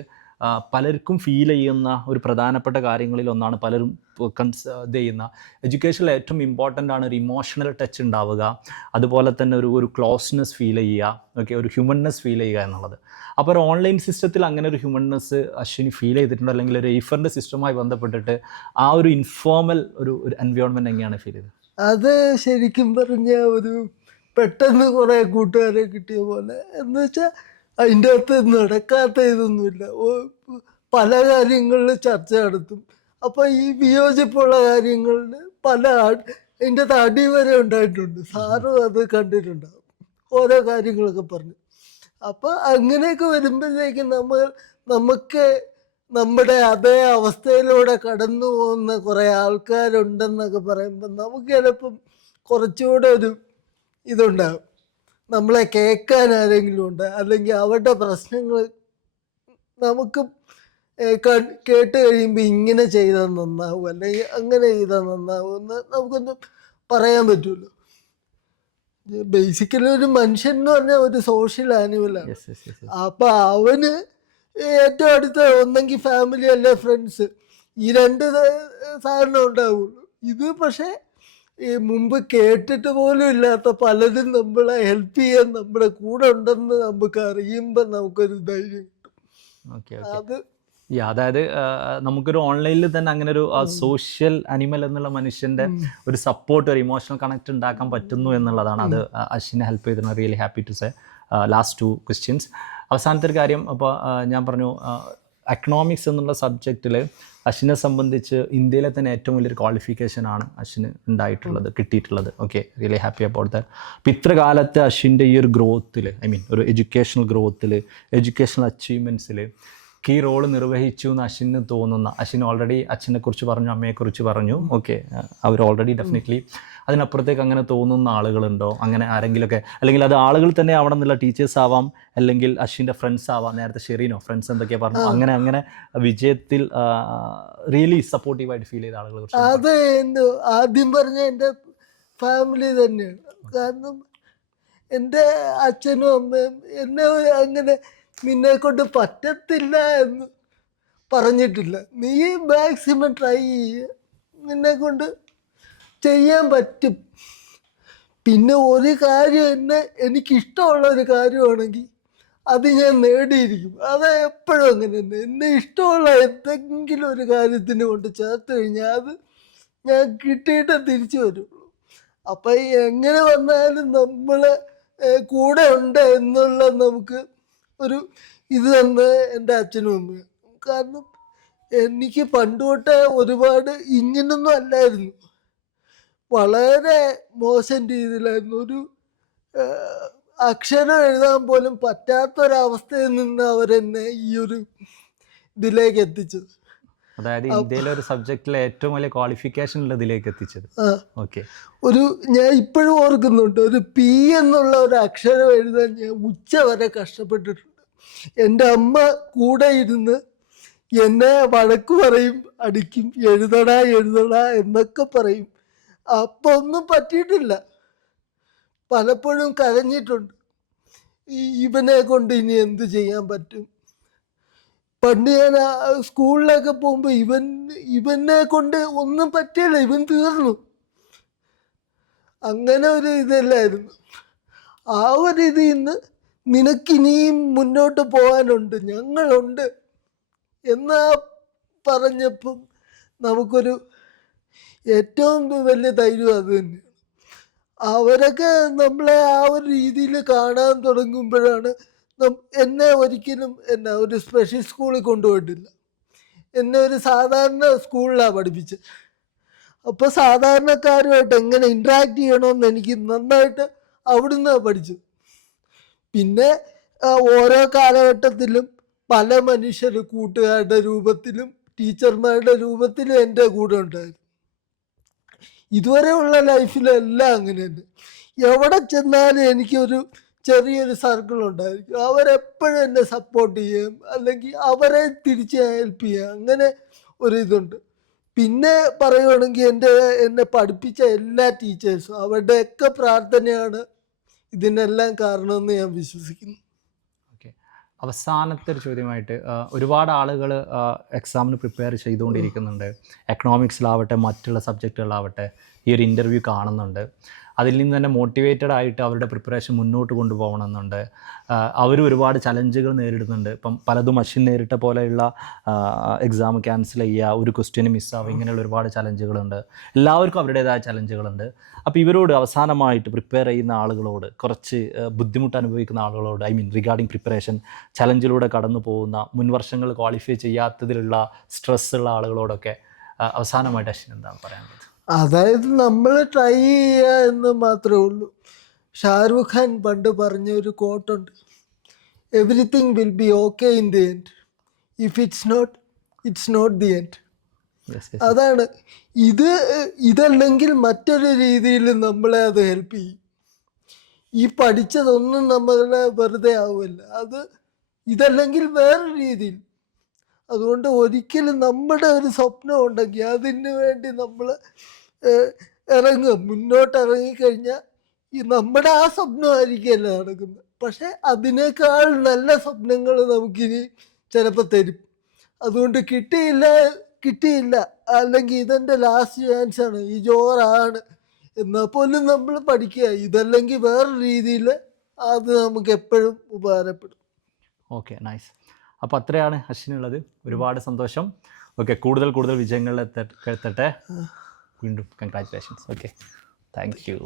പലർക്കും ഫീൽ ചെയ്യുന്ന ഒരു പ്രധാനപ്പെട്ട കാര്യങ്ങളിൽ ഒന്നാണ് പലരും ഇത് ചെയ്യുന്ന എഡ്യൂക്കേഷനിൽ ഏറ്റവും ഇമ്പോർട്ടൻ്റ് ആണ് ഒരു ഇമോഷണൽ ടച്ച് ഉണ്ടാവുക, അതുപോലെ തന്നെ ഒരു ക്ലോസ്നെസ് ഫീൽ ചെയ്യുക, ഓക്കെ, ഒരു ഹ്യൂമൻനെസ് ഫീൽ ചെയ്യുക എന്നുള്ളത്. അപ്പോൾ ഒരു ഓൺലൈൻ സിസ്റ്റത്തിൽ അങ്ങനെ ഒരു ഹ്യൂമൻനെസ് അശ്വിനി ഫീൽ ചെയ്തിട്ടുണ്ടോ, അല്ലെങ്കിൽ ഒരു ഇഫറിൻ്റെ സിസ്റ്റവുമായി ബന്ധപ്പെട്ടിട്ട് ആ ഒരു ഇൻഫോർമൽ ഒരു എൻവയോൺമെൻറ്റ് എങ്ങനെയാണ് ഫീൽ ചെയ്തത്? അത് ശരിക്കും പറഞ്ഞ ഒരു പെട്ടെന്ന് കുറേ കൂട്ടുകാരെ കിട്ടിയ പോലെ, എന്ന് വെച്ചാൽ അതിൻ്റെ അകത്ത് നടക്കാത്ത ഇതൊന്നുമില്ല. പല കാര്യങ്ങളിൽ ചർച്ച നടത്തും. അപ്പോൾ ഈ വിയോജിപ്പുള്ള കാര്യങ്ങളിൽ അതിൻ്റെ അടി വരെ ഉണ്ടായിട്ടുണ്ട്. സാറും അത് കണ്ടിട്ടുണ്ടാകും, ഓരോ കാര്യങ്ങളൊക്കെ പറഞ്ഞു. അപ്പോൾ അങ്ങനെയൊക്കെ വരുമ്പോഴത്തേക്കും നമുക്ക് നമ്മുടെ അതേ അവസ്ഥയിലൂടെ കടന്നു പോകുന്ന കുറേ ആൾക്കാരുണ്ടെന്നൊക്കെ പറയുമ്പോൾ നമുക്ക് ചിലപ്പം കുറച്ചുകൂടെ ഒരു ഇതുണ്ടാകും. നമ്മളെ കേൾക്കാൻ ആരെങ്കിലും ഉണ്ട്, അല്ലെങ്കിൽ അവരുടെ പ്രശ്നങ്ങൾ നമുക്ക് കേട്ട് കഴിയുമ്പോൾ ഇങ്ങനെ ചെയ്താൽ നന്നാവും, അല്ലെങ്കിൽ അങ്ങനെ ചെയ്താൽ നന്നാവും എന്ന് നമുക്കൊന്നും പറയാൻ പറ്റുമല്ലോ. ബേസിക്കലി ഒരു മനുഷ്യൻ എന്ന് പറഞ്ഞാൽ ഒരു സോഷ്യൽ ആനിമലാണ്. അപ്പം അവന് ഏറ്റവും അടുത്ത ഒന്നെങ്കിൽ ഫാമിലി അല്ലെ ഫ്രണ്ട്സ്, ഈ 2 സാധനം ഉണ്ടാവുള്ളൂ. ഇത് പക്ഷേ ഈ മുമ്പ് കേട്ടിട്ട് പോലും ഇല്ലാത്ത പലരും നമ്മളെ ഹെൽപ്പ് ചെയ്യാൻ നമ്മുടെ കൂടെ ഉണ്ടെന്ന് നമുക്ക് അറിയുമ്പോൾ നമുക്കൊരു ധൈര്യം കിട്ടും. അത് അതായത് നമുക്കൊരു ഓൺലൈനിൽ തന്നെ അങ്ങനെ ഒരു സോഷ്യൽ അനിമൽ എന്നുള്ള മനുഷ്യന്റെ ഒരു സപ്പോർട്ട്, ഒരു ഇമോഷണൽ കണക്ട് ഉണ്ടാക്കാൻ പറ്റുന്നു എന്നുള്ളതാണ്. അത് അശ്വിനെ ഹെൽപ്പ് ചെയ്തിരുന്നു. Really happy to say. Last 2 questions. അവസാനത്തെ ഒരു കാര്യം, അപ്പോൾ ഞാൻ പറഞ്ഞു എക്കണോമിക്സ് എന്നുള്ള സബ്ജക്റ്റിൽ അശ്വിനെ സംബന്ധിച്ച് ഇന്ത്യയിലെ തന്നെ ഏറ്റവും വലിയൊരു ക്വാളിഫിക്കേഷനാണ് അശ്വിന് ഉണ്ടായിട്ടുള്ളത്, കിട്ടിയിട്ടുള്ളത്. Okay, really happy about that. അപ്പോൾ ഇത്ര കാലത്തെ അശ്വിൻ്റെ ഈ ഒരു ഗ്രോത്തിൽ, ഐ മീൻ ഒരു എഡ്യൂക്കേഷണൽ ഗ്രോത്തിൽ, എഡ്യൂക്കേഷണൽ അച്ചീവ്മെൻറ്റ്സിൽ കീ റോൾ നിർവഹിച്ചു എന്ന് അശ്വിന് തോന്നുന്ന, അശ്വിൻ ഓൾറെഡി അച്ഛനെക്കുറിച്ച് പറഞ്ഞു, അമ്മയെക്കുറിച്ച് പറഞ്ഞു. ഓക്കെ, അവർ ഓൾറെഡി ഡെഫിനറ്റ്ലി അതിനപ്പുറത്തേക്ക് അങ്ങനെ തോന്നുന്ന ആളുകളുണ്ടോ? അങ്ങനെ ആരെങ്കിലുമൊക്കെ, അല്ലെങ്കിൽ അത് ആളുകൾ തന്നെ അവിടെ നിന്നുള്ള ടീച്ചേഴ്സ് ആവാം, അല്ലെങ്കിൽ അശ്വിൻ്റെ ഫ്രണ്ട്സ് ആവാം. നേരത്തെ ഷെറീനോ ഫ്രണ്ട്സ് എന്തൊക്കെയാ പറഞ്ഞു, അങ്ങനെ വിജയത്തിൽ റിയലി സപ്പോർട്ടീവായിട്ട് ഫീൽ ചെയ്ത ആളുകളെ കുറിച്ച്? അത് ആദ്യം പറഞ്ഞ എൻ്റെ ഫാമിലി തന്നെയാണ്. കാരണം എൻ്റെ അച്ഛനും അമ്മയും എന്നെ അങ്ങനെ നിന്നെ കൊണ്ട് പറ്റത്തില്ല എന്ന് പറഞ്ഞിട്ടില്ല. നീ മാക്സിമം ട്രൈ ചെയ്യുക, നിന്നെ കൊണ്ട് ചെയ്യാൻ പറ്റും. പിന്നെ ഒരു കാര്യം എനിക്കിഷ്ടമുള്ള ഒരു കാര്യമാണെങ്കിൽ അത് ഞാൻ നേടിയിരിക്കും. അത് എപ്പോഴും അങ്ങനെ തന്നെ. എന്നെ ഇഷ്ടമുള്ള എന്തെങ്കിലും ഒരു കാര്യത്തിന് കൊണ്ട് ചേർത്ത് കഴിഞ്ഞാൽ അത് ഞാൻ കിട്ടിയിട്ടേ തിരിച്ചു വരുള്ളൂ. അപ്പം എങ്ങനെ വന്നാലും നമ്മൾ കൂടെ ഉണ്ട് എന്നുള്ള നമുക്ക് ഒരു ഇത് തന്നെ എൻ്റെ അച്ഛനും അമ്മയും. കാരണം എനിക്ക് പണ്ട് തൊട്ടേ ഒരുപാട് ഇങ്ങനൊന്നും അല്ലായിരുന്നു, വളരെ മോശം രീതിയിലായിരുന്നു. ഒരു അക്ഷരം എഴുതാൻ പോലും പറ്റാത്തൊരവസ്ഥയിൽ നിന്ന് അവരെന്നെ ഈ ഒരു ഇതിലേക്ക് എത്തിച്ചത്. അതായത് ഇന്ത്യയിലെ ഒരു സബ്ജക്റ്റിലെ ഏറ്റവും വലിയ ക്വാളിഫിക്കേഷൻ ഉള്ളതിലേക്ക് എത്തിച്ചത്. ഓക്കെ, ഞാൻ ഇപ്പോഴും ഓർക്കുന്നുണ്ട്, ഒരു പി എന്നുള്ള ഒരു അക്ഷരം എഴുതാൻ ഞാൻ ഉച്ച വരെ കഷ്ടപ്പെട്ടിട്ടുണ്ട്. എൻ്റെ അമ്മ കൂടെ ഇരുന്ന് എന്നെ വഴക്ക് പറയും, അടിക്കും, എഴുതടാ എന്നൊക്കെ പറയും. അപ്പം ഒന്നും പറ്റിയിട്ടില്ല. പലപ്പോഴും കരഞ്ഞിട്ടുണ്ട്. ഇവനെ കൊണ്ട് ഇനി എന്ത് ചെയ്യാൻ പറ്റും. പണ്ട് ഞാൻ സ്കൂളിലൊക്കെ പോകുമ്പോൾ ഇവനെ കൊണ്ട് ഒന്നും പറ്റിയില്ല, ഇവൻ തീർന്നു. അങ്ങനെ ഒരു ഇതല്ലായിരുന്നു. ആ ഒരു ഇതിൽ നിന്ന് നിനക്കിനിയും മുന്നോട്ട് പോകാനുണ്ട്, ഞങ്ങളുണ്ട് എന്നാ പറഞ്ഞപ്പം നമുക്കൊരു ഏറ്റവും വലിയ ധൈര്യം അത് തന്നെയാണ്. അവരൊക്കെ നമ്മളെ ആ ഒരു രീതിയിൽ കാണാൻ തുടങ്ങുമ്പോഴാണ്. എന്നെ ഒരിക്കലും ഒരു സ്പെഷ്യൽ സ്കൂളിൽ കൊണ്ടുപോയിട്ടില്ല. എന്നെ ഒരു സാധാരണ സ്കൂളിലാണ് പഠിപ്പിച്ചത്. അപ്പോൾ സാധാരണക്കാരുമായിട്ട് എങ്ങനെ ഇൻട്രാക്ട് ചെയ്യണമെന്ന് എനിക്ക് നന്നായിട്ട് അവിടുന്ന് പഠിച്ചു. പിന്നെ ഓരോ കാലഘട്ടത്തിലും പല മനുഷ്യർ കൂട്ടുകാരുടെ രൂപത്തിലും ടീച്ചർമാരുടെ രൂപത്തിലും എൻ്റെ കൂടെ ഉണ്ടായിരുന്നു. ഇതുവരെയുള്ള ലൈഫിലെല്ലാം അങ്ങനെ തന്നെ. എവിടെ ചെന്നാലും എനിക്കൊരു ചെറിയൊരു സർക്കിൾ ഉണ്ടായിരിക്കും. അവരെപ്പോഴും എന്നെ സപ്പോർട്ട് ചെയ്യും, അല്ലെങ്കിൽ അവരെ തിരിച്ച് ഹെൽപ്പ് ചെയ്യുക, അങ്ങനെ ഒരിതുണ്ട്. പിന്നെ പറയുകയാണെങ്കിൽ എന്നെ പഠിപ്പിച്ച എല്ലാ ടീച്ചേഴ്സും അവരുടെയൊക്കെ പ്രാർത്ഥനയാണ് ഇതിനെല്ലാം കാരണമെന്ന് ഞാൻ വിശ്വസിക്കുന്നു. ഓക്കെ, അവസാനത്തെ ഒരു ചോദ്യമായിട്ട്, ഒരുപാട് ആളുകൾ എക്സാമിന് പ്രിപ്പയർ ചെയ്തുകൊണ്ടിരിക്കുന്നുണ്ട്. എക്കണോമിക്സിലാവട്ടെ മറ്റുള്ള സബ്ജക്റ്റുകളാവട്ടെ ഈ ഒരു ഇൻ്റർവ്യൂ കാണുന്നുണ്ട്. അതിൽ നിന്ന് തന്നെ മോട്ടിവേറ്റഡ് ആയിട്ട് അവരുടെ പ്രിപ്പറേഷൻ മുന്നോട്ട് കൊണ്ടുപോകണമെന്നുണ്ട്. അവരും ഒരുപാട് ചലഞ്ചുകൾ നേരിടുന്നുണ്ട്. ഇപ്പം പലതും അശ്വിൻ നേരിട്ട പോലെയുള്ള എക്സാം ക്യാൻസൽ ചെയ്യുക, ഒരു ക്വസ്റ്റ്യന് മിസ്സാവുക, ഇങ്ങനെയുള്ള ഒരുപാട് ചലഞ്ചുകളുണ്ട്. എല്ലാവർക്കും അവരുടേതായ ചലഞ്ചുകളുണ്ട്. അപ്പോൾ ഇവരോട് അവസാനമായിട്ട് പ്രിപ്പയർ ചെയ്യുന്ന ആളുകളോട്, കുറച്ച് ബുദ്ധിമുട്ട് അനുഭവിക്കുന്ന ആളുകളോട്, ഐ മീൻ റിഗാർഡിങ് പ്രിപ്പറേഷൻ ചലഞ്ചിലൂടെ കടന്നു പോകുന്ന, മുൻ വർഷങ്ങൾ ക്വാളിഫൈ ചെയ്യാത്തതിലുള്ള സ്ട്രെസ്സുള്ള ആളുകളോടൊക്കെ അവസാനമായിട്ട് അശ്വിൻ എന്താണ് പറയാനുള്ളത്? അതായത് നമ്മൾ ട്രൈ ചെയ്യുക എന്ന് മാത്രമേ ഉള്ളൂ. ഷാരൂഖ് ഖാൻ പണ്ട് പറഞ്ഞ ഒരു കോട്ടുണ്ട്, everything will be okay in the end, if it's not the end. അതാണ് ഇതല്ലെങ്കിൽ മറ്റൊരു രീതിയിൽ നമ്മളെ അത് ഹെൽപ്പ് ചെയ്യും. ഈ പഠിച്ചതൊന്നും നമ്മളെ വെറുതെ ആവില്ല, ഇതല്ലെങ്കിൽ വേറൊരു രീതിയിൽ. അതുകൊണ്ട് ഒരിക്കലും നമ്മുടെ ഒരു സ്വപ്നം ഉണ്ടെങ്കിൽ അതിന് വേണ്ടി നമ്മൾ മുന്നോട്ട് ഇറങ്ങിക്കഴിഞ്ഞാൽ നമ്മുടെ ആ സ്വപ്നമായിരിക്കുമല്ല നടക്കുന്നത്, പക്ഷെ അതിനേക്കാൾ നല്ല സ്വപ്നങ്ങൾ നമുക്കിനി ചിലപ്പോൾ തരും. അതുകൊണ്ട് കിട്ടിയില്ല അല്ലെങ്കിൽ ഇതെൻ്റെ ലാസ്റ്റ് ചാൻസാണ്, ഈ ജോറാണ് എന്നാൽ പോലും നമ്മൾ പഠിക്കുക. ഇതല്ലെങ്കിൽ വേറെ രീതിയിൽ അത് നമുക്ക് എപ്പോഴും ഉപകാരപ്പെടും. Okay, nice. അപ്പോൾ അത്രയാണ് അശ്വിനുള്ളത്. ഒരുപാട് സന്തോഷം. ഓക്കെ, കൂടുതൽ വിജയങ്ങളിൽ എത്തട്ടെ. വീണ്ടും കൺഗ്രാറ്റുലേഷൻസ്. Okay, thank you.